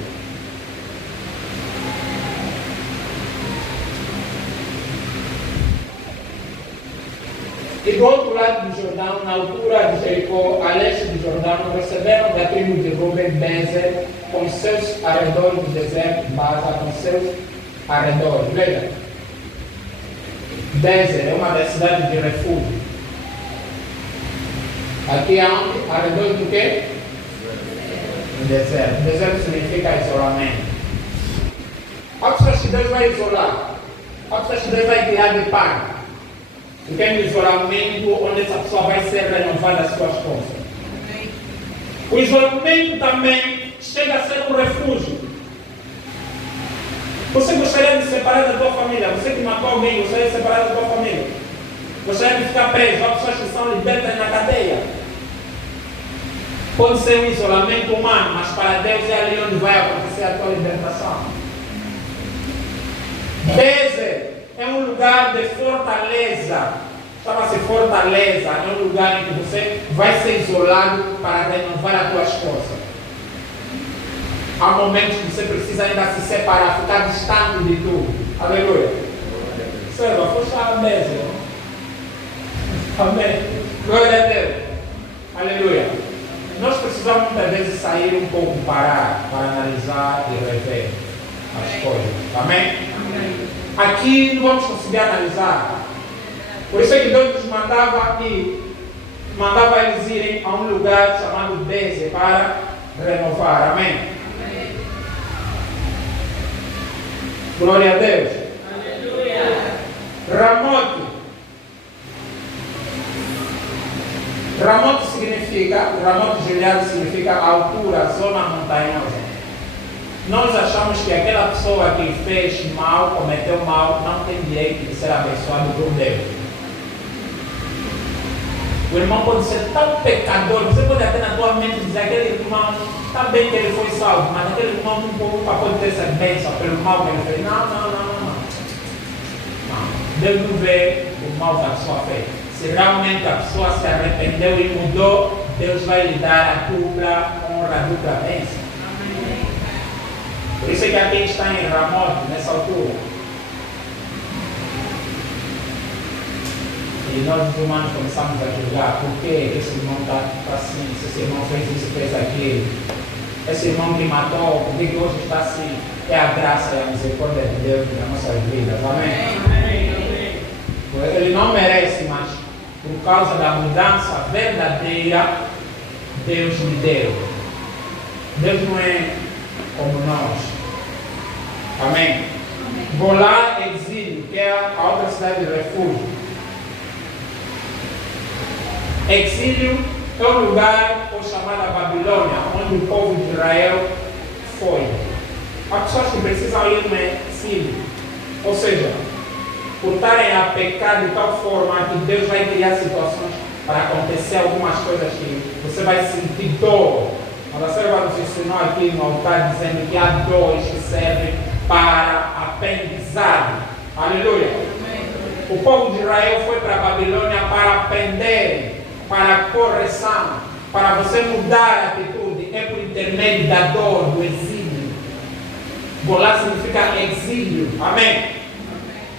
E do outro lado do Jordão, na altura de Jericó, a leste do Jordão, receberam da tribo de Ruben Bezer, com seus arredores do deserto, Baza, com seus arredores. Veja, Bezer é uma das cidades de refúgio. Aqui é onde? Arredor do quê? No deserto. Deserto significa isolamento. Há pessoas que Deus vai isolar. Há pessoas que Deus vai tirar de paz. Porque é no isolamento onde essa pessoa vai ser renovada as suas forças. O isolamento também chega a ser um refúgio. Você gostaria de se separar da tua família? Você que matou alguém, gostaria de se separar da tua família? Gostaria de ficar preso? Há pessoas que são libertas na cadeia. Pode ser um isolamento humano, mas para Deus é ali onde vai acontecer a tua libertação. Deserto é um lugar de fortaleza. Chama-se fortaleza. É um lugar em que você vai ser isolado para renovar as tuas forças. Há momentos que você precisa ainda se separar, ficar distante de tudo. Aleluia. Serva, força a mesa. Amém. Glória a Deus. Aleluia. Nós precisamos muitas vezes sair um pouco, parar, para analisar e rever as coisas. Amém? Aqui não vamos conseguir analisar. Por isso é que Deus nos mandava eles irem a um lugar chamado Beze para renovar. Amém? Glória a Deus. Aleluia. Ramote Gileade significa altura, zona montanhosa. Nós achamos que aquela pessoa que fez mal, cometeu mal, não tem direito de ser abençoado por Deus. O irmão pode ser tão pecador, você pode até na tua mente dizer aquele irmão, está bem que ele foi salvo, mas aquele irmão não pode ter essa bênção pelo mal que ele fez. Não. Deus não vê o mal que a pessoa fez. Se realmente a pessoa se arrependeu e mudou, Deus vai lhe dar a dupla honra, a dupla bênção. Por isso é que aqui está em Ramote, nessa altura. E nós, os humanos, começamos a julgar por que esse irmão está assim, se esse irmão fez isso, fez aquilo. Esse irmão que matou, por que hoje está assim? É a graça e a misericórdia de Deus nas nossas vidas. Amém? Ele não merece, mas por causa da mudança verdadeira, Deus lhe deu. Deus não é como nós. Amém? Golá, exílio, que é a outra cidade de refúgio. Exílio é um lugar chamado Babilônia, onde o povo de Israel foi. Há pessoas que precisam ir no exílio. Ou seja, por estarem a pecar de tal forma que Deus vai criar situações para acontecer algumas coisas que você vai sentir dor. Mas a serva nos ensinou aqui no altar dizendo que há dores que servem para aprendizado. Aleluia. O povo de Israel foi para a Babilônia para aprender, para correção, para você mudar a atitude. É por intermédio da dor, do exílio. Golá significa exílio. Amém?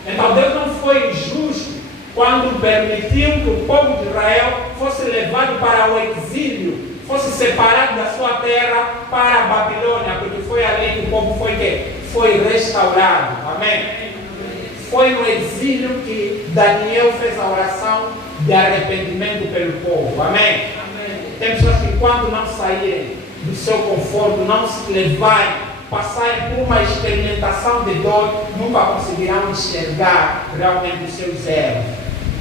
Então Deus não foi injusto quando permitiu que o povo de Israel fosse levado para o exílio, fosse separado da sua terra para a Babilônia, porque foi ali que o povo foi restaurado. Amém? Foi no exílio que Daniel fez a oração de arrependimento pelo povo. Amém? Tem pessoas que quando não saírem do seu conforto, não se levarem, passarem por uma experimentação de dor, nunca conseguirão enxergar realmente os seus erros.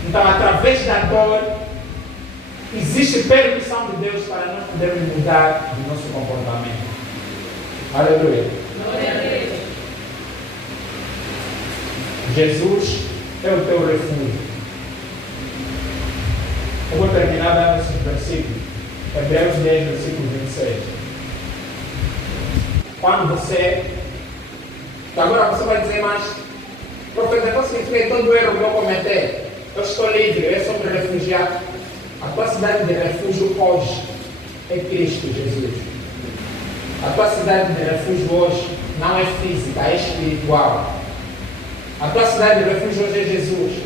Então, através da dor, existe permissão de Deus para nós podermos mudar o nosso comportamento. Aleluia. Jesus é o teu refúgio. Eu vou terminar dando esse versículo. Hebreus 10, versículo 26. Quando você... Agora você vai dizer, mas profeta, então significa que todo erro que eu cometer, eu estou livre, eu sou um refugiado. A tua cidade de refúgio hoje é Cristo Jesus. A tua cidade de refúgio hoje não é física, é espiritual. A tua cidade de refúgio hoje é Jesus.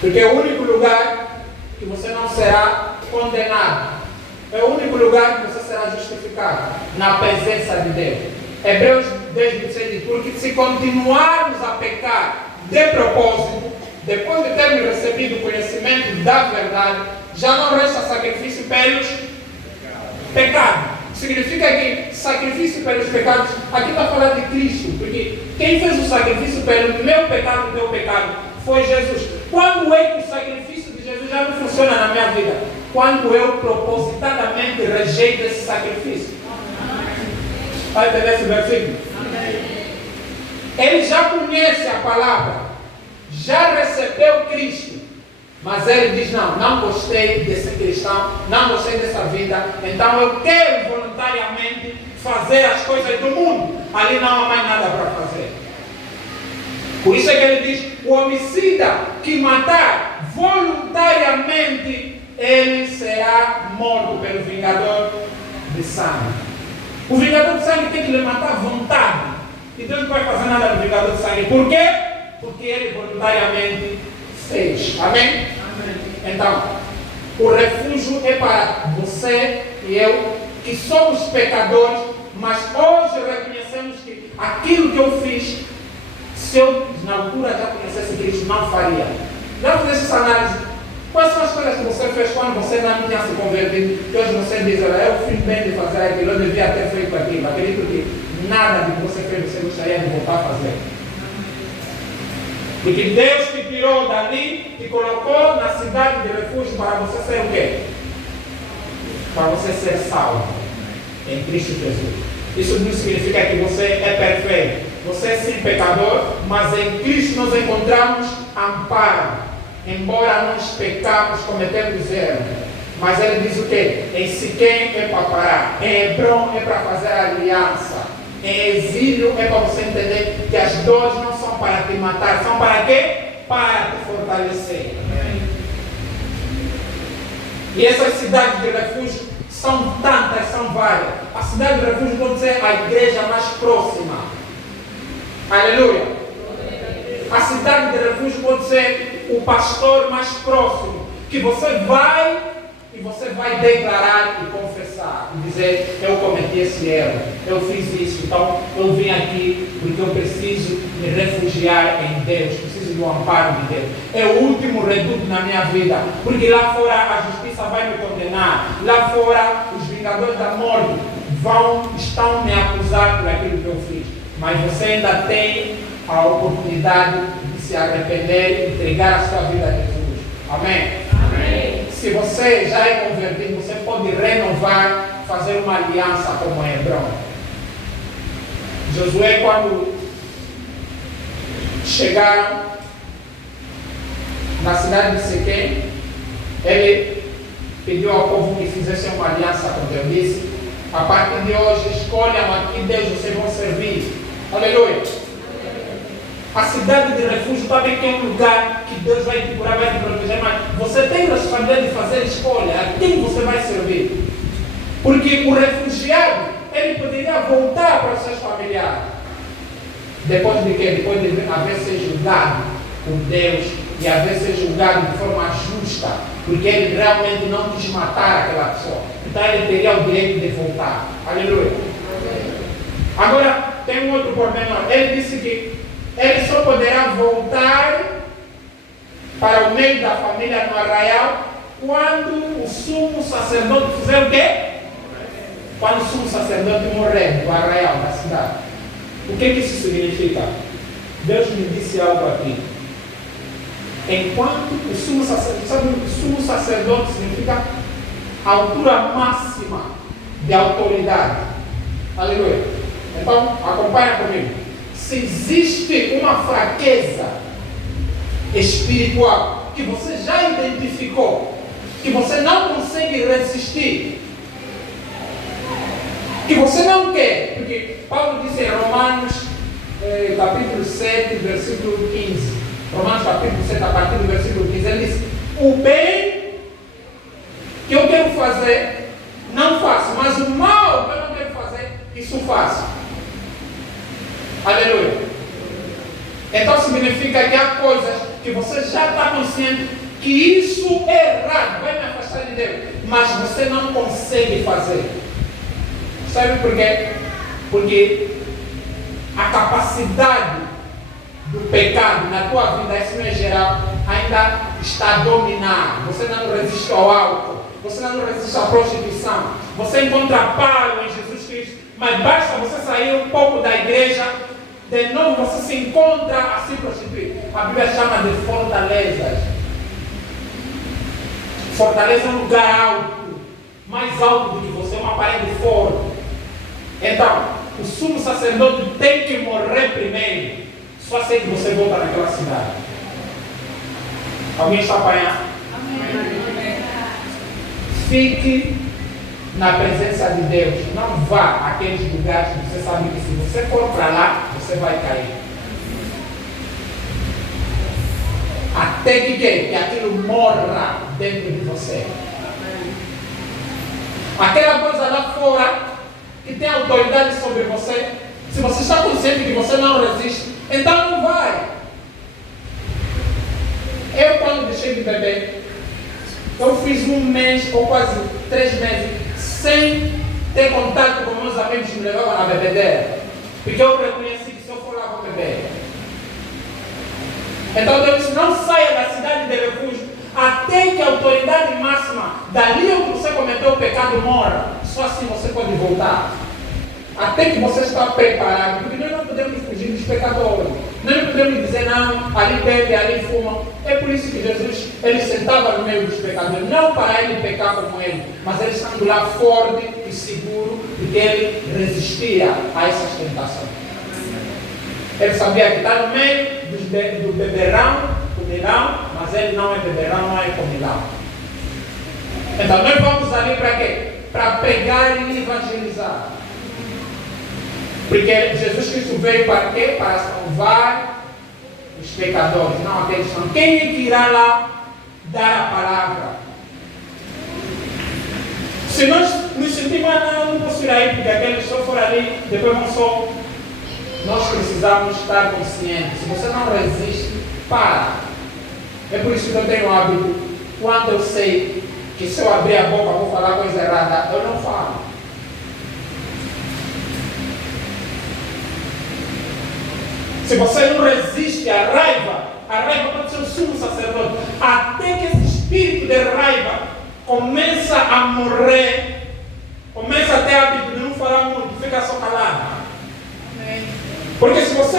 Porque é o único lugar que você não será condenado. É o único lugar que você será justificado na presença de Deus. Hebreus 10, 26 diz: porque se continuarmos a pecar de propósito, depois de termos recebido o conhecimento da verdade, já não resta sacrifício pelos pecados. Significa que sacrifício pelos pecados, aqui está falando de Cristo, porque quem fez o sacrifício pelo meu pecado e teu pecado foi Jesus. Quando é que o sacrifício de Jesus já não funciona na minha vida? Quando eu propositadamente rejeito esse sacrifício. Vai entender esse versículo? Ele já conhece a palavra, já recebeu Cristo, mas ele diz: não gostei desse cristão, não gostei dessa vida, então eu quero voluntariamente fazer as coisas do mundo. Ali não há mais nada para fazer. Por isso é que ele diz: o homicida que matar voluntariamente, ele será morto pelo vingador de sangue. O vingador de sangue tem que lhe matar à vontade. E Deus não vai fazer nada no vingador de sangue. Por quê? Porque ele voluntariamente fez. Amém? Amém. Então, o refúgio é para você e eu, que somos pecadores, mas hoje reconhecemos que aquilo que eu fiz, se eu na altura já conhecesse Cristo, não faria. Já fizesse essa análise. Quais são as coisas que você fez quando você não tinha se convertido? Que hoje você diz: eu fiz bem de fazer aquilo, eu devia ter feito aquilo. Acredito que nada do que você fez você gostaria de voltar a fazer. Porque Deus te tirou dali, te colocou na cidade de refúgio para você ser o quê? Para você ser salvo em Cristo Jesus. Isso não significa que você é perfeito. Você é sim pecador, mas em Cristo nós encontramos amparo. Embora nós pecamos, cometemos erros. Mas ele diz o quê? Em Siquém é para parar. Em Hebron é para fazer aliança. Em exílio é para você entender que as dores não são para te matar. São para quê? Para te fortalecer. E essas cidades de refúgio são tantas, são várias. A cidade de refúgio pode ser a igreja mais próxima. Aleluia. A cidade de refúgio pode ser o pastor mais próximo, que você vai e você vai declarar e confessar e dizer: eu cometi esse erro, eu fiz isso, então eu vim aqui porque eu preciso me refugiar em Deus, preciso do amparo de Deus. É o último reduto na minha vida, porque lá fora a justiça vai me condenar, lá fora os vingadores da morte estão me acusar por aquilo que eu fiz, mas você ainda tem a oportunidade de se arrepender e entregar a sua vida a Jesus. Amém? Amém. Se você já é convertido, você pode renovar, fazer uma aliança como Hebron. Josué, quando chegaram na cidade de Siquém, ele pediu ao povo que fizesse uma aliança com Deus. Disse: a partir de hoje, escolham a que Deus vocês vão servir. Aleluia. A cidade de refúgio também é um lugar que Deus vai te curar, vai te proteger, mas você tem a responsabilidade de fazer escolha a quem você vai servir. Porque o refugiado, ele poderia voltar para os seus familiares. Depois de quê? Depois de haver sido julgado por Deus e haver sido julgado de forma justa, porque ele realmente não quis matar aquela pessoa. Então ele teria o direito de voltar. Aleluia. Agora, tem um outro pormenor. Ele disse que ele só poderá voltar para o meio da família no arraial quando o sumo sacerdote fizer o quê? Quando o sumo sacerdote morrer no arraial da cidade. O que isso significa? Deus me disse algo aqui. Enquanto o sumo sacerdote, sabe o que o sumo sacerdote significa? A altura máxima de autoridade. Aleluia. Então, acompanha comigo. Se existe uma fraqueza espiritual que você já identificou, que você não consegue resistir, que você não quer, porque Paulo disse em Romanos capítulo 7, versículo 15, Romanos capítulo 7, a partir do versículo 15, ele diz: o bem que eu quero fazer, não faço, mas o mal que eu não quero fazer, isso faço. Aleluia. Então significa que há coisas que você já está consciente que isso é errado, vai me afastar de Deus, mas você não consegue fazer. Sabe por quê? Porque a capacidade do pecado na tua vida, isso não é geral, ainda está a dominar. Você não resiste ao álcool, você não resiste à prostituição, você encontra paz em Jesus Cristo, mas basta você sair um pouco da igreja, de novo você se encontra a se prostituir. a Bíblia chama de fortalezas. Fortaleza é um lugar alto, mais alto do que você, uma parede forte. Então, o sumo sacerdote tem que morrer primeiro, só assim que você volta naquela cidade. Alguém está apanhando? Fique na presença de Deus. Não vá àqueles lugares que você sabe que se você for para lá, você vai cair. Até que aquilo morra dentro de você. Aquela coisa lá fora que tem autoridade sobre você, se você está consciente que você não resiste, então não vai. Eu, quando deixei de beber, eu fiz 1 mês ou quase 3 meses sem ter contato com meus amigos que me levavam na bebedeira, porque eu reconheci que se eu for lá vou beber. Então Deus disse, não saia da cidade de refúgio até que a autoridade máxima dali onde você cometeu o pecado morra. Só assim você pode voltar. Até que você está preparado, porque nós não podemos fugir dos pecadores. Nós não podemos dizer, não, ali bebe, ali fuma. É por isso que Jesus, ele sentava no meio dos pecadores, não para ele pecar como ele, mas ele estando lá forte e seguro, porque ele resistia a essas tentações. Ele sabia que está no meio do beberão, comilão, mas ele não é beberão, não é comilão. Então nós vamos ali para quê? Para pregar e evangelizar. Porque Jesus Cristo veio para quê? Para salvar os pecadores, não aqueles que são. Quem é que irá lá dar a palavra? Se nós nos sentimos, não posso ir aí, porque aqueles só foram ali, depois vão só. Nós precisamos estar conscientes. Se você não resiste, para. É por isso que eu tenho o hábito, quando eu sei que se eu abrir a boca vou falar coisa errada, eu não falo. Se você não resiste à raiva pode ser o sumo sacerdote. Até que esse espírito de raiva começa a morrer, começa a ter hábito de não falar muito, fica só calado. Porque se você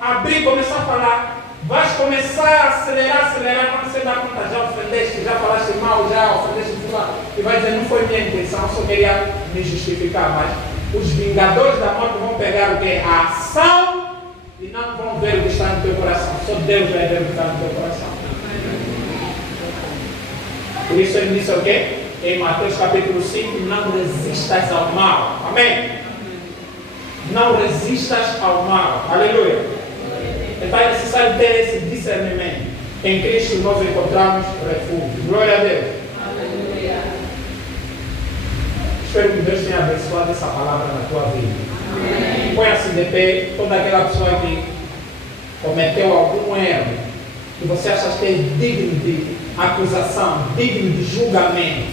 abrir e começar a falar, vais começar a acelerar, quando você dá conta, já ofendeste, já falaste mal, já ofendeste fulano, e vai dizer, não foi minha intenção, eu só queria me justificar, mas os vingadores da morte vão pegar o quê? A ação e não vão ver o que está no teu coração, só Deus vai ver o que está no teu coração. Por isso ele disse o quê? Em Mateus capítulo 5, não resistas ao mal. Amém? Não resistas ao mal. Aleluia. Então é necessário ter esse discernimento. Em Cristo nós encontramos refúgio. Glória a Deus. Aleluia. Espero que Deus tenha abençoado essa palavra na tua vida. Amém. Põe-se de pé toda aquela pessoa que cometeu algum erro, que você acha que é digno de acusação, digno de julgamento.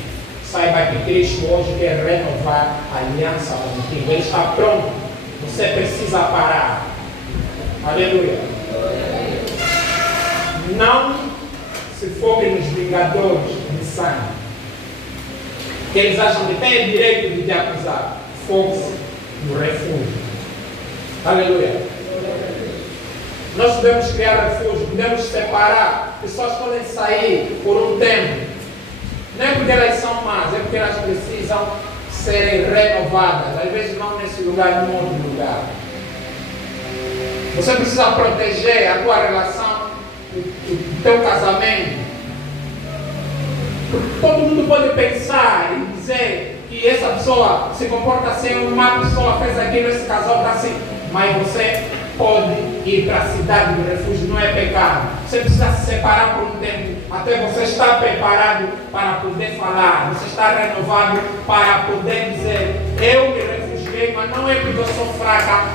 Saiba que Cristo hoje quer renovar a aliança contigo. Ele está pronto. Você precisa parar. Aleluia. Não se foque nos vingadores de sangue, que eles acham que têm direito de te acusar. Foque-se no refúgio. Aleluia. Nós podemos criar refúgio, podemos separar. Pessoas podem sair por um tempo. Não é porque elas são más, é porque elas precisam serem renovadas. Às vezes não nesse lugar, em outro lugar. Você precisa proteger a tua relação, o teu casamento. Porque todo mundo pode pensar e dizer que essa pessoa se comporta assim, uma pessoa fez aquilo, esse casal está assim. Mas você pode ir para a cidade do refúgio, não é pecado. Você precisa se separar por um tempo, até você estar preparado para poder falar, você estar renovado para poder dizer, eu me refugiei, mas não é porque eu sou fraca,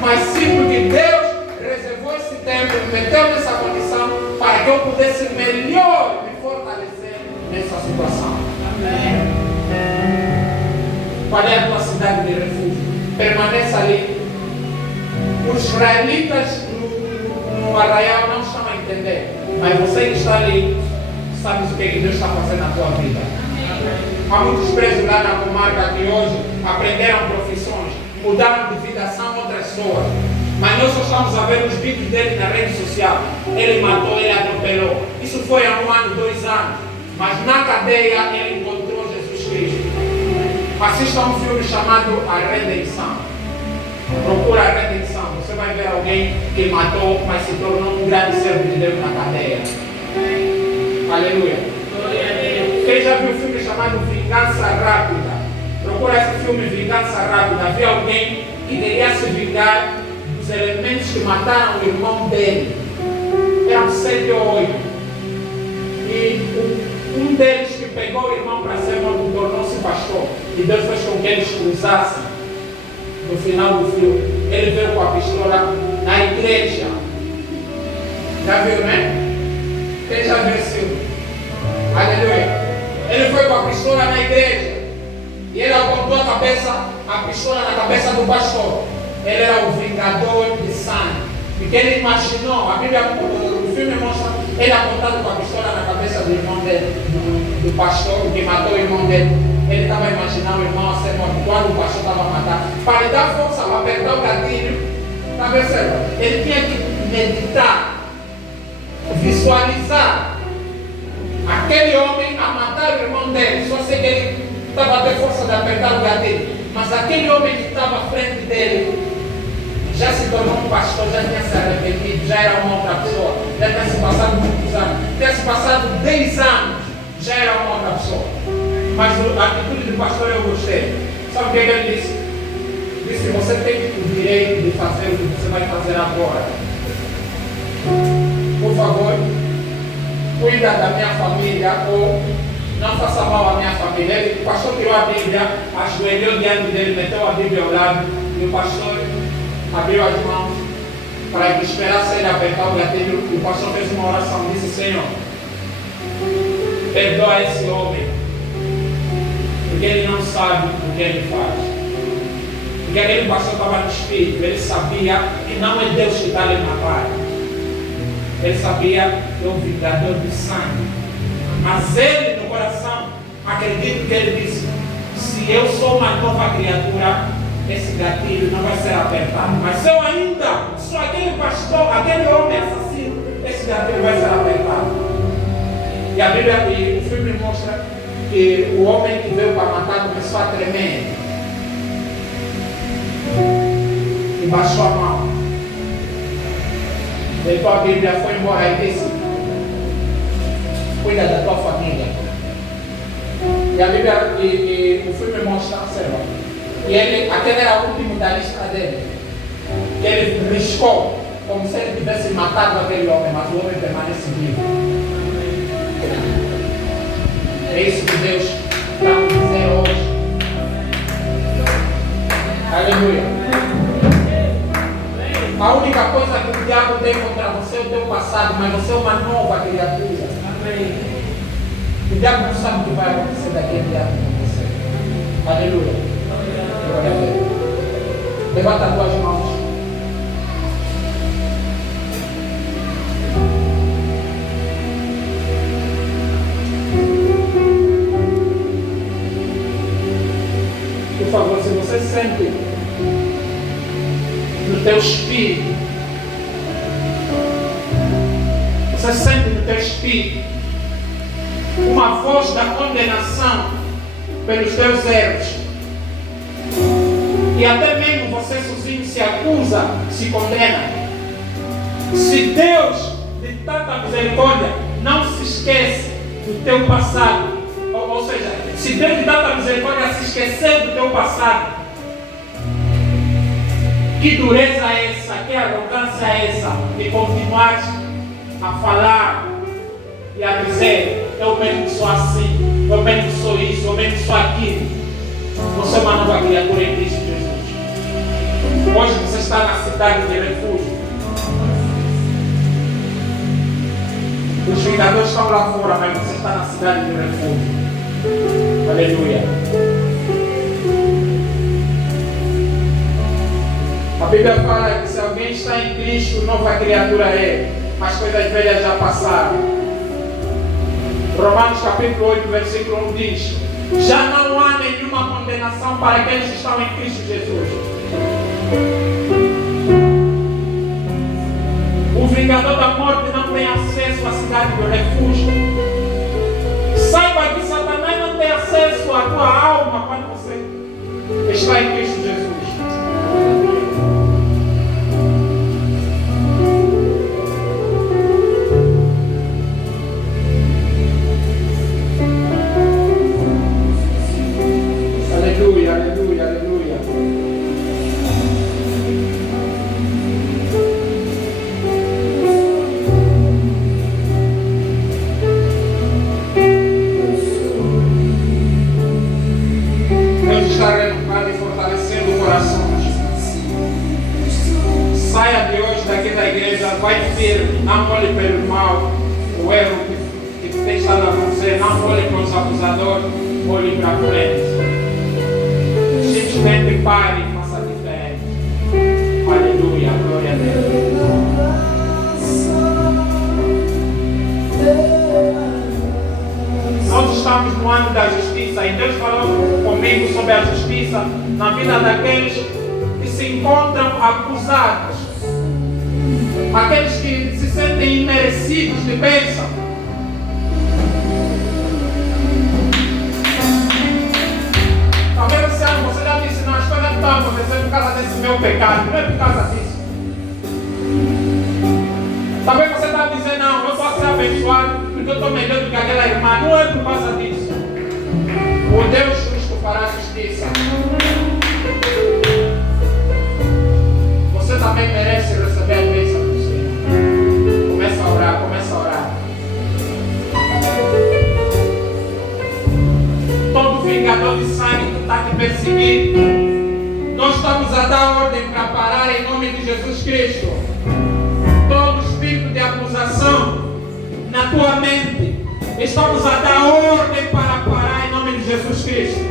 mas sim porque Deus reservou esse tempo, me meteu nessa condição para que eu pudesse melhor me fortalecer nessa situação. Amém. Qual é a tua cidade de refúgio? Permaneça ali. Os israelitas no arraial não estão a entender, mas você que está ali, sabe o que Deus está fazendo na tua vida. Há muitos presos lá na comarca que hoje aprenderam profissões, mudaram de vida, são outras pessoas. Mas nós só estamos a ver os vídeos dele na rede social. Ele matou, ele atropelou. Isso foi há 1 ano, 2 anos. Mas na cadeia ele encontrou Jesus Cristo. Assista um filme chamado A Redenção. Procura a redenção. Você vai ver alguém que matou, mas se tornou um grande servo de Deus na cadeia. Aleluia. Quem já viu um filme chamado Vingança Rápida? Procura esse filme Vingança Rápida. Havia alguém que queria se vingar dos elementos que mataram o irmão dele. Eram 7 ou 8. E um deles que pegou o irmão para ser morto tornou-se pastor. E Deus fez com que eles cruzassem. No final do filme, ele veio com a pistola na igreja. Já viu, né? Quem já viu esse filme? Aleluia. Ele foi com a pistola na igreja. E ele apontou a pistola na cabeça do pastor. Ele era o vingador de sangue. Porque ele imaginou, a Bíblia, o filme mostra ele apontado com a pistola na cabeça do irmão dele, do pastor que matou o irmão dele. Ele estava imaginando o irmão a ser morto quando o pastor estava matando. Para lhe dar força, para apertar o gatilho, está percebendo? Ele tinha que meditar, visualizar aquele homem a matar o irmão dele. Só sei que ele estava a ter força de apertar o gatilho. Mas aquele homem que estava à frente dele já se tornou um pastor, já tinha se arrependido, já era uma outra pessoa, já tinha se passado muitos anos, tinha se passado 10 anos, já era uma outra pessoa. Mas a atitude do pastor eu gostei. Sabe o que ele disse? Disse, você tem o direito de fazer o que você vai fazer agora. Por favor, cuida da minha família ou não faça mal à minha família. O pastor tirou a Bíblia, ajoelhou diante dele, meteu a Bíblia ao lado e o pastor abriu as mãos para que esperasse ele apertar o gatilho. E o pastor fez uma oração e disse, Senhor, perdoa esse homem, porque ele não sabe o que ele faz. Porque aquele pastor estava no espírito, ele sabia que não é Deus que está lhe matar. Ele sabia que é um vingador de sangue. Mas ele, no coração, acredito que ele disse, se eu sou uma nova criatura, esse gatilho não vai ser apertado. Mas se eu ainda sou aquele pastor, aquele homem assassino, esse gatilho vai ser apertado. E a Bíblia, e o filme mostra que o homem que veio para matar começou a tremer. E baixou a mão. Deitou a Bíblia, foi embora e disse, cuida da tua família. E a Bíblia, e o filme mostra, observa. E ele, aquele era o último da lista dele. Que ele riscou, como se ele tivesse matado aquele homem, mas o homem permanece vivo. É isso que Deus está nos dizer hoje. Aleluia. A única coisa que o diabo tem contra você é o teu passado, mas você é uma nova criatura. O diabo não sabe o que vai acontecer daqui a diante com você. Aleluia. Glória a Deus. Levanta as tuas mãos. Por favor, se você sente no teu espírito, você sente no teu espírito uma voz da condenação pelos teus erros, e até mesmo você sozinho se acusa, se condena. Se Deus de tanta misericórdia não se esquece do teu passado, ou seja, se Deus de tanta misericórdia se esquecer do teu passado, que dureza é essa, que arrogância é essa, de continuar a falar e a dizer, eu mesmo sou assim, eu mesmo sou isso, eu mesmo sou aquilo. Você é uma nova criatura em Cristo Jesus. Hoje você está na cidade de refúgio. Os vingadores estão lá fora, mas você está na cidade de refúgio. Aleluia. A Bíblia fala que se alguém está em Cristo, nova criatura é. As coisas velhas já passaram. Romanos capítulo 8, versículo 1 diz: já não há nenhuma condenação para aqueles que estão em Cristo Jesus. O vingador da morte não tem acesso à cidade do refúgio. Saiba que Satanás não tem acesso à tua alma quando você está em Cristo Jesus. Aleluia, aleluia, aleluia. Deus está renovando e fortalecendo corações. Saia de hoje daqui da igreja, vai firme, não olhe pelo mal, o erro que tem estado a acontecer, não olhe para os acusadores, olhe para frente. Simplesmente pare e faça diferente. Aleluia, glória a Deus. Nós estamos no ano da justiça e Deus falou comigo sobre a justiça na vida daqueles que se encontram acusados, aqueles que se sentem imerecidos de bênção. Talvez esse ano você já disse, não, as coisas não estão acontecendo por causa desse meu pecado, não é por causa disso. Talvez você está dizendo, não, eu posso ser abençoado porque eu estou melhor do que aquela irmã, não é por causa disso. O Deus justo fará justiça. Você também merece receber a bênção do Senhor. Começa a orar, começa a orar. Todo vingador de sangue que está te perseguindo, nós estamos a dar ordem para parar em nome de Jesus Cristo. Todo espírito de acusação na tua mente, estamos a dar ordem para parar em nome de Jesus Cristo.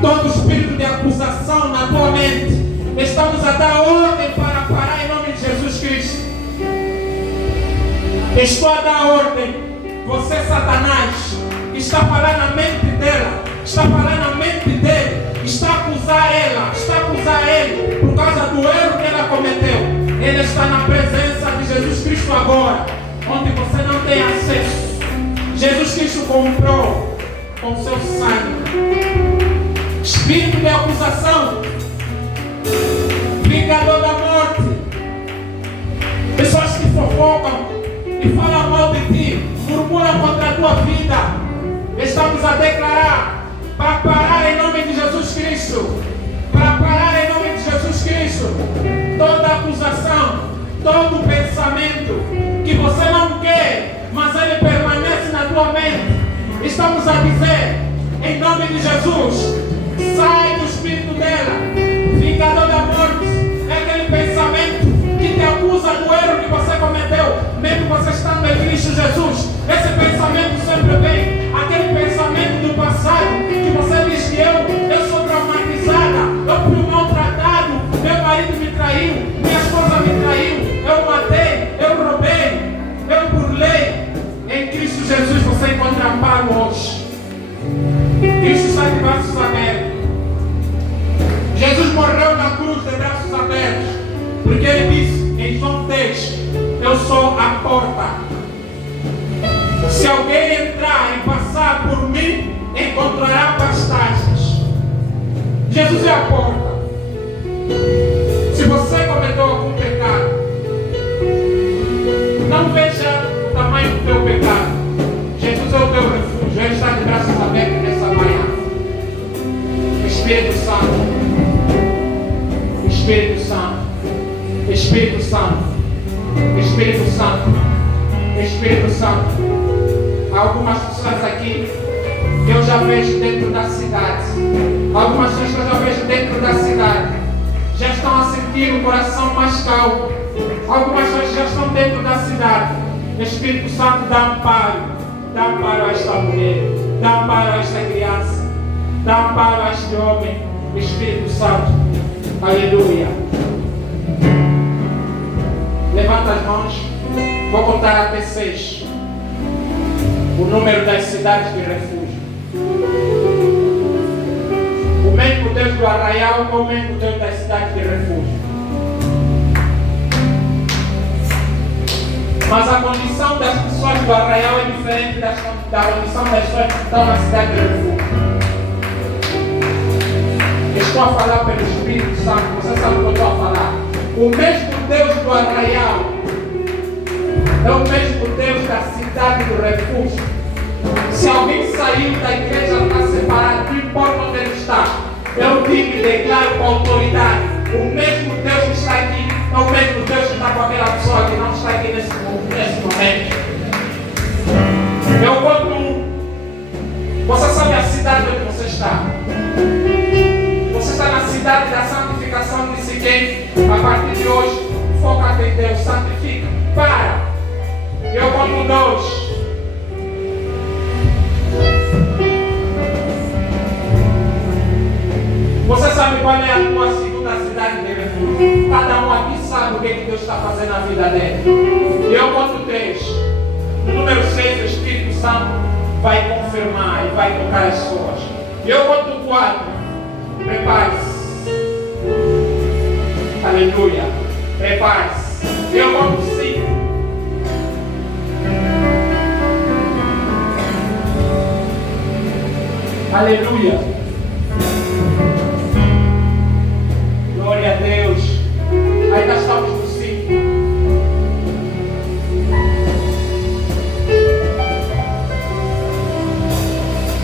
Todo espírito de acusação na tua mente, estamos a dar ordem para parar em nome de Jesus Cristo. Estou a dar ordem. Você, Satanás, está falando na mente dela, está falando na mente dele, está a acusar ela, está a acusar ele por causa do erro que ela cometeu. Ele está na presença de Jesus Cristo agora, onde você não tem acesso. Jesus Cristo comprou com seu sangue. Espírito de acusação, vingador da morte, pessoas que fofocam e falam mal de ti, murmuram contra a tua vida, estamos a declarar para parar em nome de Jesus Cristo, para parar em nome de Jesus Cristo, toda acusação, todo pensamento que você não quer, mas ele permanece na tua mente. Estamos a dizer, em nome de Jesus, sai do espírito dela, vingador da morte, é aquele pensamento que te acusa do erro que você cometeu, mesmo você estando em Cristo Jesus. Esse pensamento sempre vem, aquele pensamento do passado, que você diz que eu sou traumatizada, eu fui maltratado, meu marido me traiu, minha esposa me traiu, eu matei, eu roubei, eu burlei. Em Cristo Jesus você encontra amparo hoje. Cristo está de braços abertos. Jesus morreu na cruz de braços abertos, porque ele disse em João 10, eu sou a porta. Se alguém entrar e passar por mim, encontrará pastagens. Jesus é a porta. Se você cometeu algum pecado, não veja o tamanho do teu pecado. Jesus é o teu refúgio. Ele está de braços abertos nessa manhã. Espírito Santo, Espírito Santo, Espírito Santo, Espírito Santo, Espírito Santo. Há algumas pessoas aqui que eu já vejo dentro da cidade. Algumas pessoas que eu já vejo dentro da cidade já estão a sentir o coração mais calmo. Algumas pessoas já estão dentro da cidade. Espírito Santo, dá amparo a esta mulher, dá amparo a esta criança, dá amparo a este homem. Espírito Santo, aleluia. Levanta as mãos, vou contar até 6. O número das cidades de refúgio. O mesmo Deus do arraial é o mesmo Deus das cidades de refúgio. Mas a condição das pessoas do Arraial é diferente da condição das pessoas que estão na cidade de refúgio. Estou a falar pelo Espírito Santo, você sabe o que eu estou a falar. O mesmo Deus do Arraial é o mesmo Deus da cidade do refúgio. Se alguém saiu da igreja, está separado, não importa onde ele está, eu digo e declaro com autoridade: o mesmo Deus que está aqui é o mesmo Deus que está com aquela pessoa que não está aqui nesse momento. Eu conto. Você sabe a cidade onde você está? Você está na cidade da santificação, disse quem? A partir de hoje, foca em Deus, santifica. Para. Eu conto 2. Você sabe qual é a tua segunda cidade de refúgio? Cada um aqui sabe o que Deus está fazendo na vida dele. E eu conto 3. No número 6, o Espírito Santo vai confirmar e vai tocar as pessoas. E eu conto 4. Prepare-se. Aleluia. Prepare-se. E eu conto 5. Aleluia. Glória a Deus. Aí nós estamos no 5.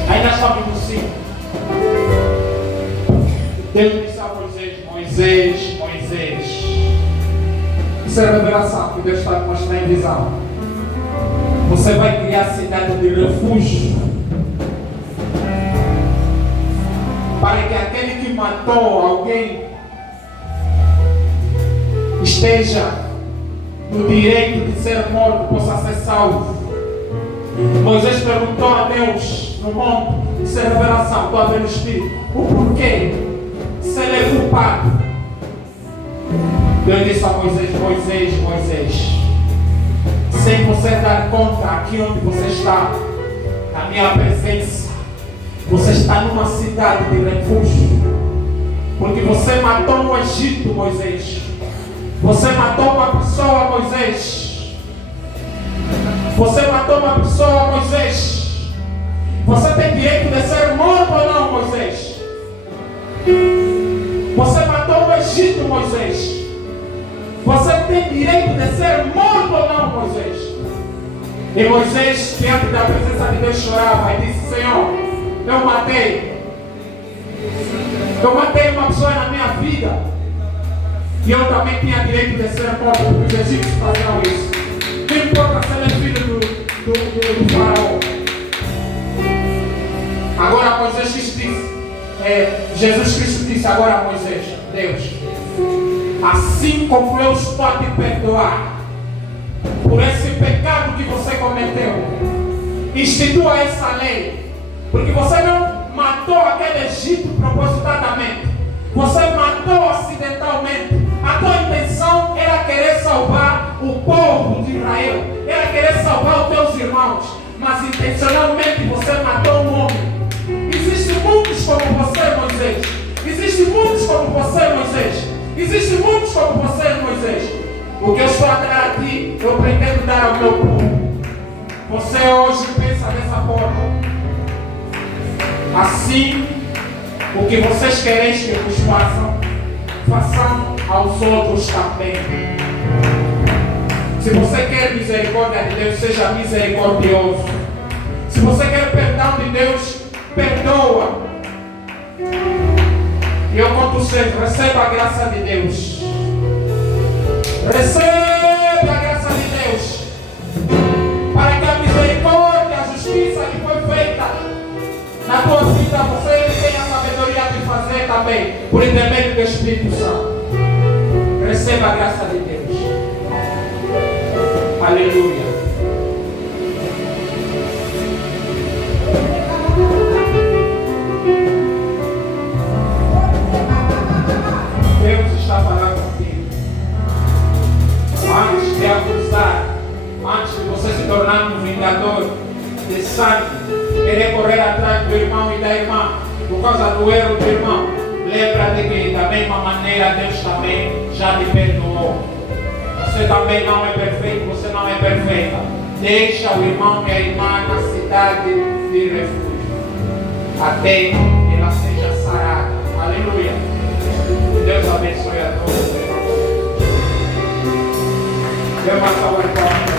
Aí nós estamos no 5. Deus disse a Moisés, Moisés. Isso é a revelação que Deus está mostrando em visão. Você vai criar a cidade de refúgio. Para que aquele que matou alguém esteja no direito de ser morto, possa ser salvo. Moisés perguntou a Deus no monte, isso é revelação, estou a ver no Espírito, o porquê, se ele é culpado. Deus disse a Moisés, Moisés, sem você dar conta aqui onde você está, na minha presença, você está numa cidade de refúgio, porque você matou no Egito, Moisés. Você matou uma pessoa, Moisés. Você matou uma pessoa, Moisés. Você tem direito de ser morto ou não, Moisés? Você matou no Egito, Moisés. Você tem direito de ser morto ou não, Moisés? E Moisés, diante da presença de Deus, chorava e disse: Senhor, eu matei uma pessoa na minha vida. E eu também tinha direito de ser morto, porque os egípcios faziam isso. Não importa se ele é filho do faraó. Agora Moisés disse, Jesus Cristo disse agora a Moisés: Deus, assim como eu estou a te perdoar por esse pecado que você cometeu, institua essa lei, porque você não matou aquele Egito propositadamente, você matou acidentalmente. A tua intenção era querer salvar o povo de Israel, era querer salvar os teus irmãos, mas intencionalmente você matou um homem. Existem muitos como você, Moisés. Existem muitos como você, Moisés. Existem muitos como você, Moisés. O que eu estou a dar a ti, eu pretendo dar ao meu povo. Você hoje pensa dessa forma. Assim, o que vocês querem que vos façam, façam aos outros também. Se você quer misericórdia de Deus, seja misericordioso. Se você quer perdão de Deus, perdoa. E eu conto sempre, receba a graça de Deus. Receba a graça de Deus. Para que a misericórdia, a justiça que foi feita na tua vida, você tenha a sabedoria de fazer também, por intermédio do Espírito Santo. Receba a graça de Deus. Aleluia. Deus está falando contigo. Antes de abusar, antes de você se tornar um vingador de sangue, querer correr atrás do irmão e da irmã por causa do erro do irmão, lembra de que da mesma maneira Deus também já te perdoou. Você também não é perfeito, você não é perfeita. Deixa o irmão e a irmã na cidade de refúgio até que ela seja sarada. Aleluia. Deus abençoe a todos. Deus abençoe a todos.